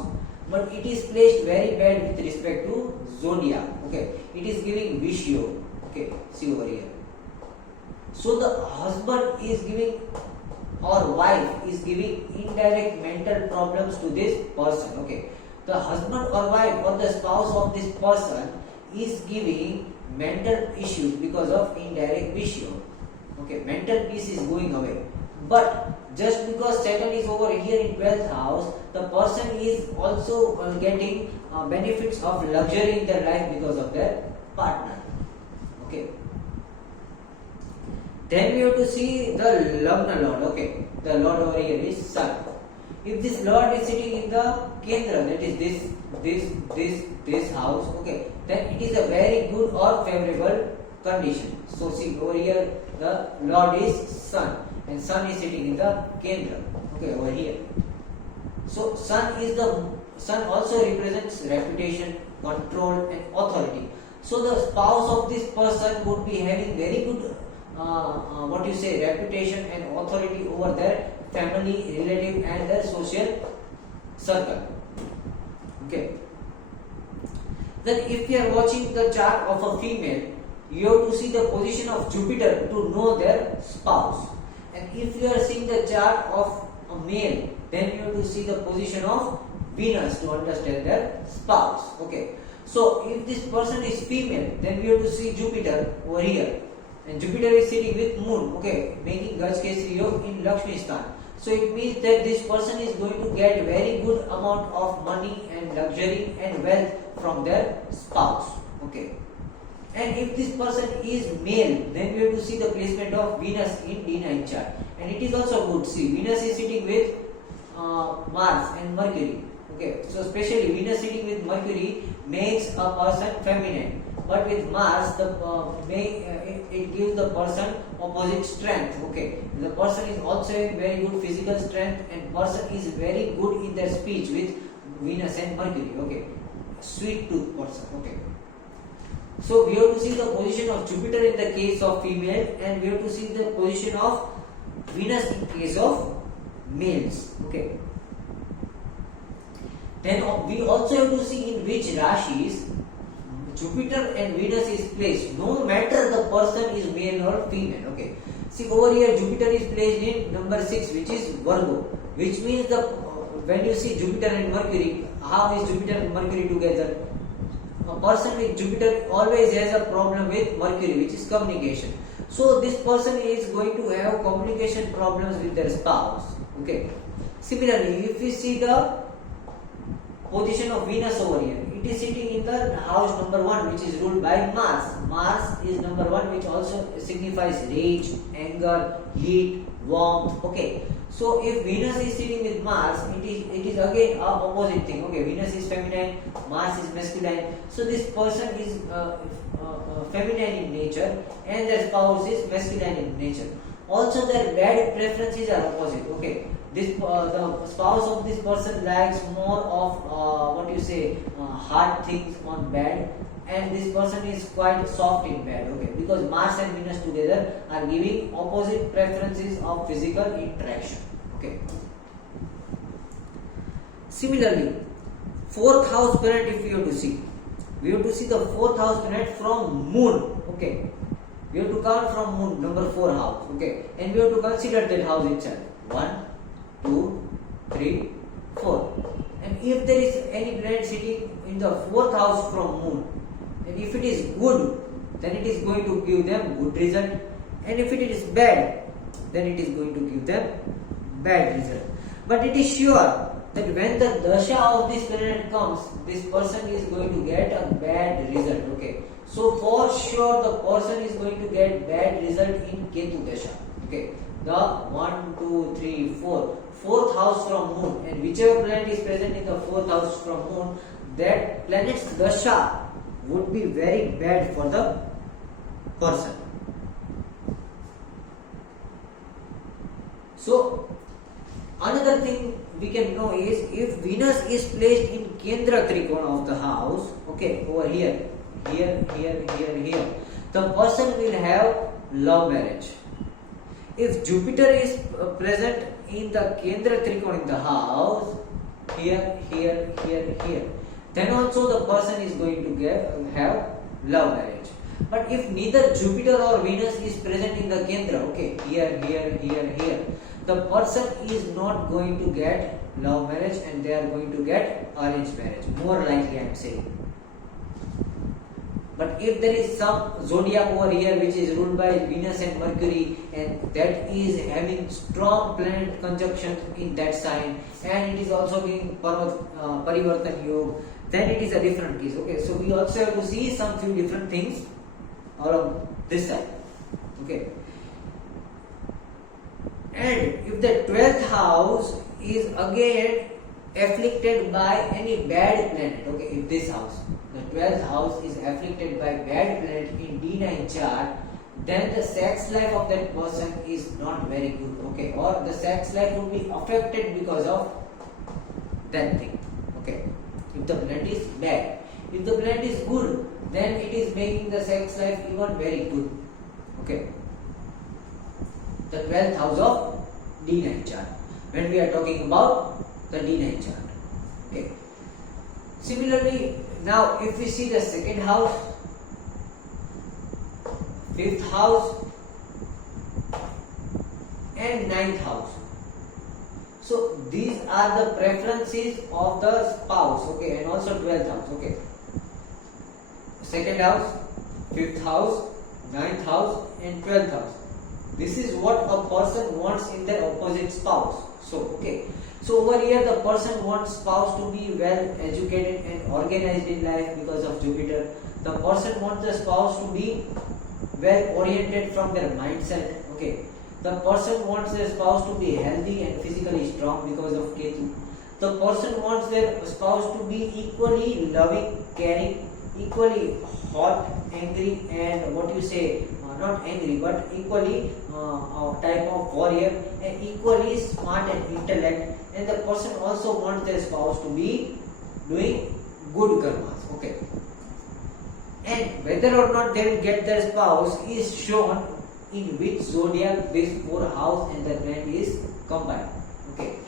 but it is placed very bad with respect to zodiac. Okay, it is giving Vishyo. Okay, see over here. So the husband is giving or wife is giving indirect mental problems to this person. Okay, the husband or wife or the spouse of this person is giving mental issues because of indirect Vishyo. Okay, mental peace is going away. But just because Saturn is over here in 12th house, the person is also getting benefits of luxury in their life because of their partner. Okay, then we have to see the Lagna lord. Okay, the lord over here is sun. If this lord is sitting in the Kendra, that is this house, okay, then it is a very good or favorable condition. So see over here the lord is sun, and sun is sitting in the Kendra. Okay, over here. So sun also represents reputation, control and authority. So the spouse of this person would be having very good reputation and authority over their family, relative and their social circle. Okay. Then if you are watching the chart of a female, you have to see the position of Jupiter to know their spouse. And if you are seeing the chart of a male, then you have to see the position of Venus to understand their spouse. Okay. So if this person is female, then we have to see Jupiter over here. And Jupiter is sitting with Moon, okay, making Gaj Kesri Yog in Lakshmi Sthan. So it means that this person is going to get very good amount of money and luxury and wealth from their spouse. Okay. And if this person is male, then we have to see the placement of Venus in D9 chart. And it is also good. See, Venus is sitting with Mars and Mercury. Okay. So especially Venus sitting with Mercury makes a person feminine. But with Mars, it gives the person opposite strength. Okay, the person is also having very good physical strength, and person is very good in their speech with Venus and Mercury. Okay, sweet tooth person. Okay, so we have to see the position of Jupiter in the case of female, and we have to see the position of Venus in case of males. Okay. Then we also have to see in which rashis Jupiter and Venus is placed, no matter the person is male or female. Okay. See over here, Jupiter is placed in number 6, which is Virgo, which means when you see Jupiter and Mercury, how is Jupiter and Mercury together? A person with Jupiter always has a problem with Mercury, which is communication. So this person is going to have communication problems with their spouse. Okay. Similarly, if we see the position of Venus over here, it is sitting in the house number 1, which is ruled by Mars. Mars is number 1, which also signifies rage, anger, heat, warmth. Okay. So if Venus is sitting with Mars, it is again a opposite thing. Okay, Venus is feminine, Mars is masculine. So this person is feminine in nature, and their spouse is masculine in nature. Also, their bad preferences are opposite. Okay, the spouse of this person likes more of hard things on bed, and this person is quite soft in bed. Okay, because Mars and Venus together are giving opposite preferences of physical interaction. Okay. Similarly, 4th house planet, if you have to see, we have to see the 4th house planet from Moon. Okay, we have to count from Moon, number 4 house. Okay, and we have to consider that house itself. 1, 2, 3, 4. And if there is any planet sitting in the 4th house from Moon, and if it is good, then it is going to give them good result. And if it is bad, then it is going to give them bad result. But it is sure that when the dasha of this planet comes, this person is going to get a bad result. Okay, so for sure the person is going to get bad result in Ketu dasha. Okay, the 1, 2, 3, 4, 4th house from Moon, and whichever planet is present in the 4th house from Moon, that planet's dasha would be very bad for the person. So another thing we can know is if Venus is placed in Kendra Trikona of the house, okay, over here, the person will have love marriage. If Jupiter is present in the Kendra Trikona in the house, here, then also the person is going to have love marriage. But if neither Jupiter or Venus is present in the Kendra, okay, here, the person is not going to get love marriage, and they are going to get arranged marriage, more likely I am saying. But if there is some zodiac over here which is ruled by Venus and Mercury, and that is having strong planet conjunctions in that sign, and it is also being Parivartan Yoga, then it is a different case. Okay, so we also have to see some few different things on this side. Okay. And if the 12th house is again afflicted by any bad planet, okay, if this house, the 12th house is afflicted by bad planet in D9 chart, then the sex life of that person is not very good, okay, or the sex life will be affected because of that thing, okay, if the planet is bad. If the planet is good, then it is making the sex life even very good. Okay. The 12th house of D9 chart. When we are talking about the D9 chart. Okay. Similarly, now if we see the second house, 5th house and 9th house. So these are the preferences of the spouse, okay, and also 12th house, okay. Second house, 5th house, 9th house and 12th house. This is what a person wants in their opposite spouse. So, okay. So over here the person wants spouse to be well educated and organized in life because of Jupiter. The person wants the spouse to be well oriented from their mindset, okay. The person wants their spouse to be healthy and physically strong because of Ketu. The person wants their spouse to be equally loving, caring, equally hot, angry, and what you say, not angry, but equally type of warrior, and equally smart and intellect. And the person also wants their spouse to be doing good karmas, okay. And whether or not they will get their spouse is shown in which zodiac this 4 house and the planet is combined, okay.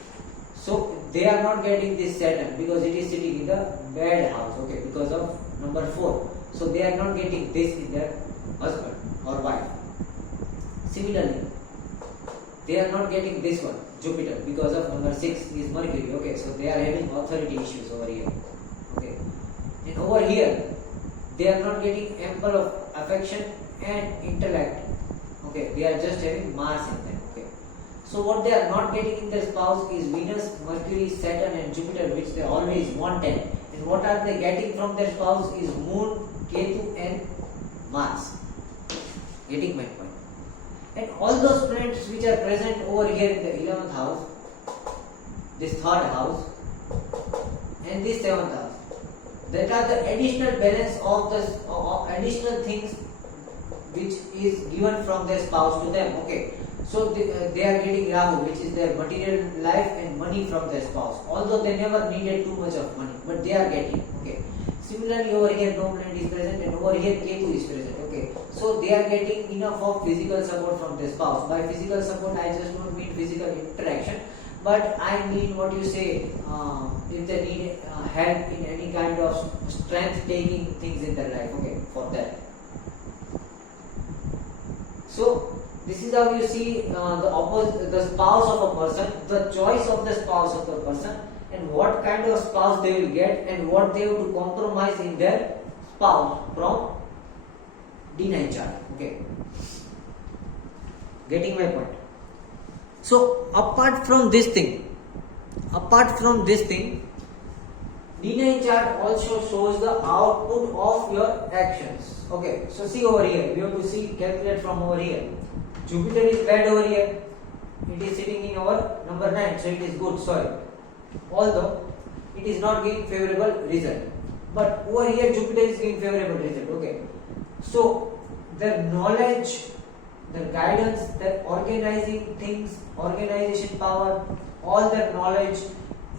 So they are not getting this Saturn because it is sitting in the bad house, okay, because of number 4. So they are not getting this in their husband or wife. Similarly, they are not getting this one, Jupiter, because of number 6 is Mercury, okay. So they are having authority issues over here, okay. And over here, they are not getting ample of affection and intellect. Okay, they are just having Mars in them. Okay, so what they are not getting in their spouse is Venus, Mercury, Saturn, and Jupiter, which they always wanted. And what are they getting from their spouse is Moon, Ketu, and Mars. Getting my point. And all those planets which are present over here in the 11th house, this 3rd house, and this 7th house, that are the additional balance of the additional things which is given from their spouse to them, okay. So they are getting Rahu, which is their material life and money from their spouse, although they never needed too much of money, but they are getting, okay. Similarly over here no planet is present and over here Ketu is present, okay. So they are getting enough of physical support from their spouse. By physical support I just don't mean physical interaction, but I mean what you say, if they need help in any kind of strength taking things in their life, okay, for that. So this is how you see the spouse of a person, the choice of the spouse of the person, and what kind of spouse they will get, and what they have to compromise in their spouse from D9 chart. Okay, getting my point. So apart from this thing, D9 chart also shows the output of your actions. Okay, so see over here, we have to calculate from over here. Jupiter is bad over here. It is sitting in our number 9, so it is good soil. Although it is not giving favorable result, but over here Jupiter is giving favorable result. Okay, so the knowledge, the guidance, the organizing things, organization power, all that knowledge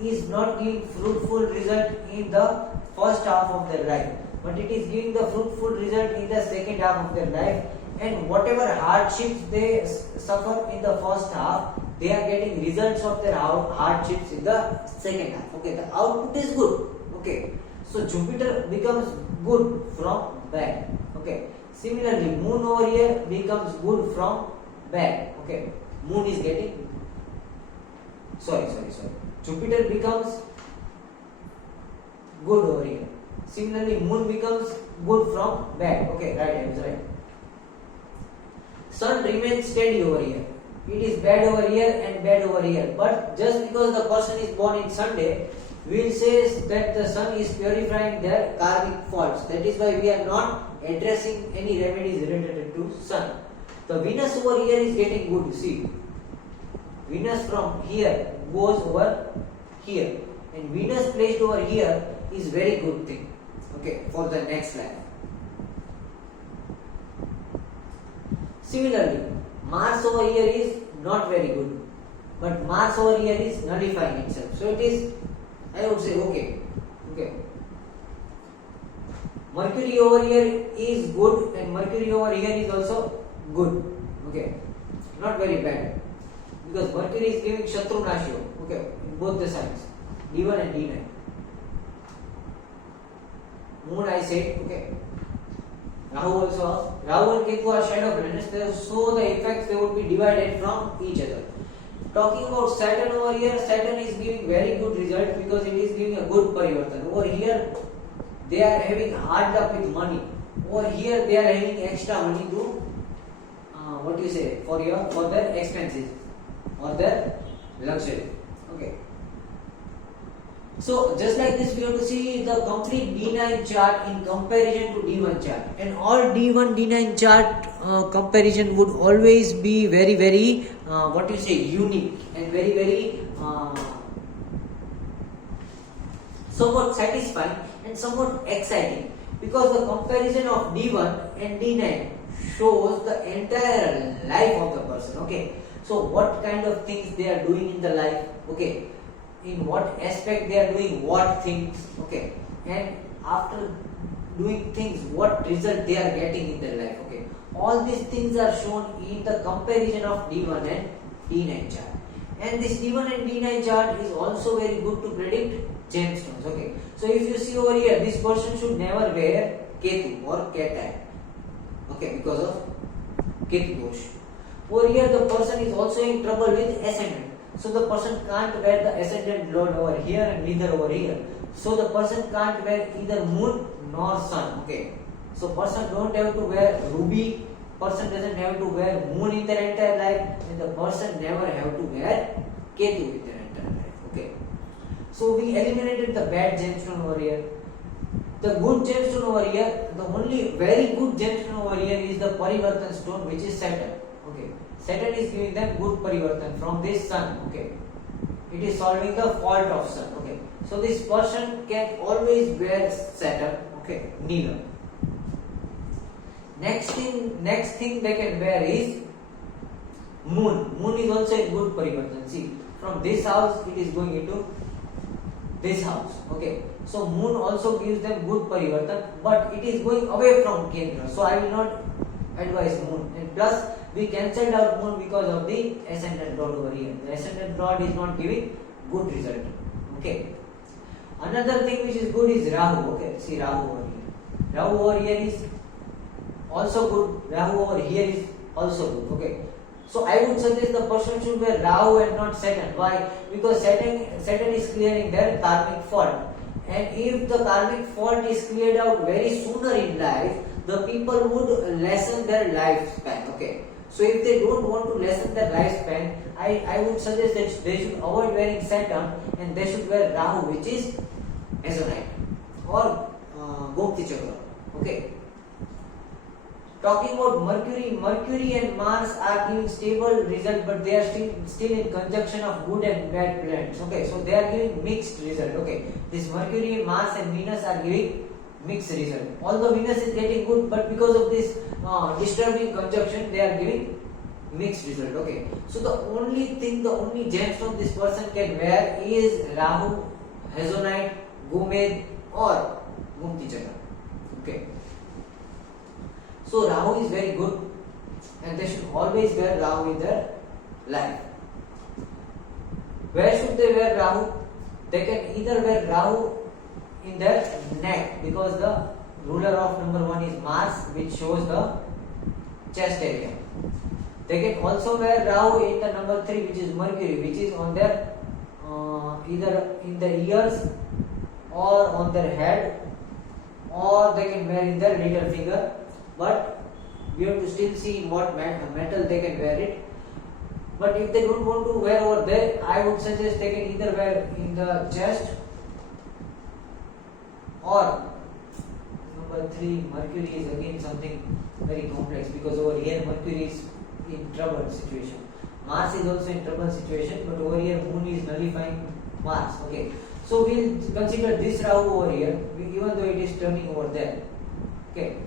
is not giving fruitful result in the first half of their life, but it is giving the fruitful result in the second half of their life. And whatever hardships they suffer in the first half, they are getting results of their hardships in the second half. Okay, the output is good. Okay, so Jupiter becomes good from bad. Okay, similarly Moon over here becomes good from bad. Okay, Moon is getting sorry. Jupiter becomes good over here. Similarly Moon becomes good from bad. Okay, right, I was right. Sun remains steady over here. It is bad over here and bad over here. But just because the person is born in Sunday, we will say that the sun is purifying their karmic faults. That is why we are not addressing any remedies related to sun. The Venus over here is getting good. See, Venus from here goes over here, and Venus placed over here is very good thing. Okay, for the next life. Similarly, Mars over here is not very good, but Mars over here is nullifying itself. So it is, I would say, okay. Mercury over here is good and Mercury over here is also good. Okay, not very bad because Mercury is giving Shatru Nashyo. Okay, in both the signs, D1 and D9. Moon I said, okay. Rahu also, Rahu and Ketu are shadow planets, so the effects they would be divided from each other. Talking about Saturn over here, Saturn is giving very good result because it is giving a good parivartan. Over here, they are having hard luck with money. Over here, they are having extra money to for their expenses or their luxury. Okay. So just like this, we have to see the complete D9 chart in comparison to D1 chart, and all D1 D9 chart comparison would always be very unique and very somewhat satisfying and somewhat exciting, because the comparison of D1 and D9 shows the entire life of the person. Okay, so what kind of things they are doing in the life, okay, in what aspect they are doing what things, okay, and after doing things what result they are getting in their life. Okay, all these things are shown in the comparison of D1 and D9 chart, and this D1 and D9 chart is also very good to predict gemstones. Okay, so if you see over here, this person should never wear Ketu or Ketai, okay, because of Ketu dosh. Over here the person is also in trouble with ascendant, so the person can't wear the ascendant lord over here and neither over here, so the person can't wear either moon nor sun. Okay, so person don't have to wear ruby, person doesn't have to wear moon in their entire life, and the person never have to wear Ketu in their entire life. Okay, so we eliminated the bad gemstone over here. The good gemstone over here, the only very good gemstone over here is the Parivartan stone, which is Saturn. Okay, Saturn is giving them good Parivartan from this sun. Okay, it is solving the fault of sun. Okay, so this person can always wear Saturn. Okay, neither. Next thing they can wear is moon. Moon is also a good Parivartan. See, from this house it is going into this house. Okay, so moon also gives them good parivartan, but it is going away from Kendra, so I will not advise moon. And plus we cancelled out moon because of the ascendant lord over here. The ascendant lord is not giving good result. Okay, another thing which is good is Rahu. Okay, see Rahu over here. Rahu over here is also good. Rahu over here is also good. Okay, so I would suggest the person should wear Rahu and not Saturn. Why? Because Saturn is clearing their karmic fault. And if the karmic fault is cleared out very sooner in life, the people would lessen their lifespan. Okay, so if they don't want to lessen their lifespan, I would suggest that they should avoid wearing Saturn and they should wear Rahu, which is Azonite or Gomti Chakra. Okay. Talking about Mercury and Mars are giving stable result, but they are still in conjunction of good and bad planets. Okay, so they are giving mixed result. Okay, this Mercury, Mars and Venus are giving mixed result. Although Venus is getting good, but because of this disturbing conjunction, they are giving mixed result. Okay, so the only gemstone this person can wear is Rahu, Hazonite, Gomed or Gomti Chakra. Okay. So Rahu is very good and they should always wear Rahu in their life. Where should they wear Rahu? They can either wear Rahu in their neck, because the ruler of number 1 is Mars, which shows the chest area. They can also wear Rahu in the number 3, which is Mercury, which is on their either in the ears or on their head, or they can wear in their little finger. But we have to still see in what metal they can wear it. But if they don't want to wear over there, I would suggest they can either wear in the chest or number 3, Mercury is again something very complex, because over here Mercury is in troubled situation. Mars is also in troubled situation, but over here Moon is nullifying Mars. Okay, so we'll consider this Rahu over here, even though it is turning over there. Okay.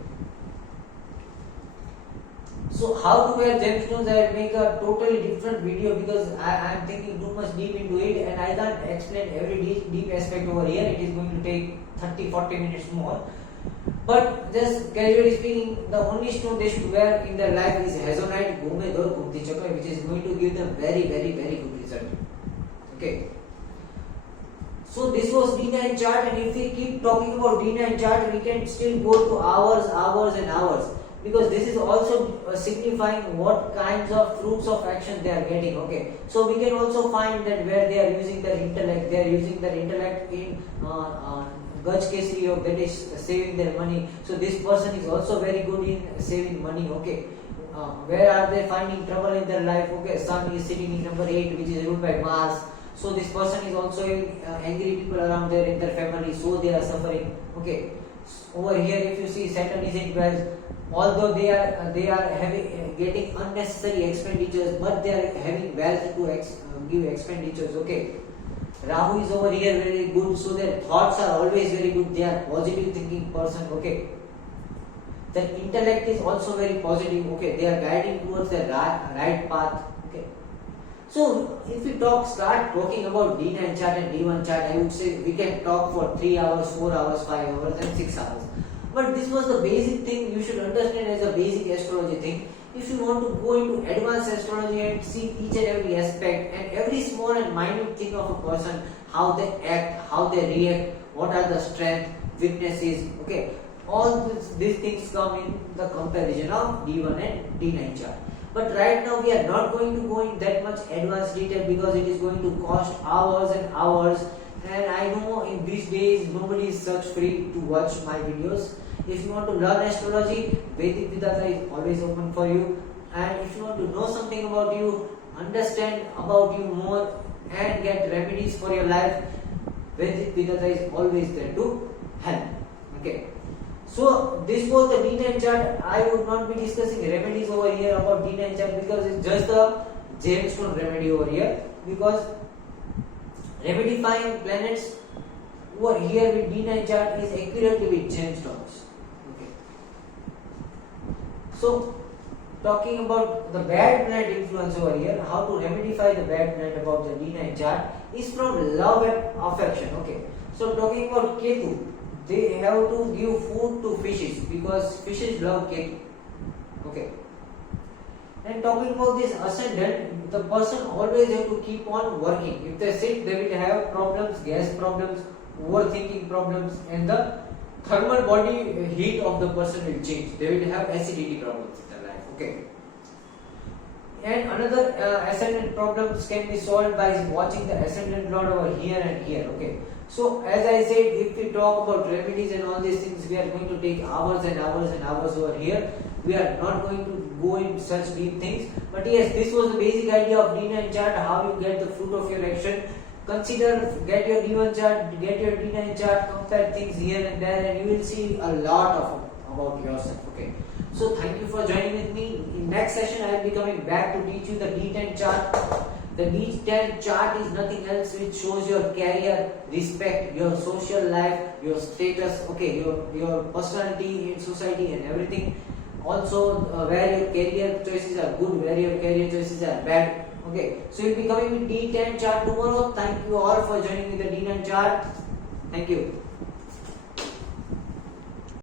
So how to wear gemstones, I will make a totally different video, because I am thinking too much deep into it and I can't explain every deep aspect over here. It is going to take 30-40 minutes more. But just casually speaking, the only stone they should wear in their life is Hazelnut, Gomez or Kumti Chakra, which is going to give them very, very, very good result. Okay. So this was D9 chart, and if we keep talking about D9 chart, we can still go to hours and hours, because this is also signifying what kinds of fruits of action they are getting. Okay, so we can also find that where they are using their intellect, they are using their intellect in Gaj Kesari Yog, that is saving their money. So this person is also very good in saving money. Okay, where are they finding trouble in their life? Okay, Sun is sitting in number 8, which is ruled by Mars. So this person is also angry people around there in their family, so they are suffering. Okay, over here if you see Saturn is in 12, although they are having getting unnecessary expenditures, but they are having wealth to give expenditures. Okay, Rahu is over here very good, so their thoughts are always very good. They are positive thinking person. Okay, their intellect is also very positive. Okay, they are guiding towards the right path. Okay. So if we start talking about D9 chart and D1 chart, I would say we can talk for 3 hours, 4 hours, 5 hours and 6 hours. But this was the basic thing you should understand as a basic astrology thing. If you want to go into advanced astrology and see each and every aspect and every small and minute thing of a person, how they act, how they react, what are the strengths, weaknesses, okay, all these things come in the comparison of D1 and D9 chart. But right now we are not going to go in that much advanced detail, because it is going to cost hours and hours, and I know in these days nobody is such free to watch my videos. If you want to learn astrology, Vedic Vedanta is always open for you, and if you want to know something about you, understand about you more and get remedies for your life, Vedic Vedanta is always there to help. Okay. So this was the D9 chart. I would not be discussing remedies over here about D9 chart, because it's just the gemstone remedy over here, because remedifying planets over here with D9 chart is accurately with gemstones. Okay. So talking about the bad planet influence over here, how to remedify the bad planet about the D9 chart is from love and affection. Okay. So talking about Ketu, they have to give food to fishes, because fishes love Ketu. Okay. And talking about this ascendant, the person always have to keep on working. If they sit, they will have problems, gas problems, overthinking problems, and the thermal body heat of the person will change. They will have acidity problems in their life. Okay. And another ascendant problems can be solved by watching the ascendant lord over here and here. Okay. So as I said, if we talk about remedies and all these things, we are going to take hours and hours and hours over here. We are not going to go in such deep things. But yes, this was the basic idea of D9 chart, how you get the fruit of your action. Consider, get your D1 chart, get your D9 chart, compare things here and there, and you will see a lot of about yourself. Okay. So thank you for joining with me. In next session, I will be coming back to teach you the D10 chart. The D10 chart is nothing else which shows your career, respect, your social life, your status, okay, your personality in society and everything. Also, where your career choices are good, where your career choices are bad. Okay, so you'll be coming with D10 chart tomorrow. Thank you all for joining with the D9 chart. Thank you.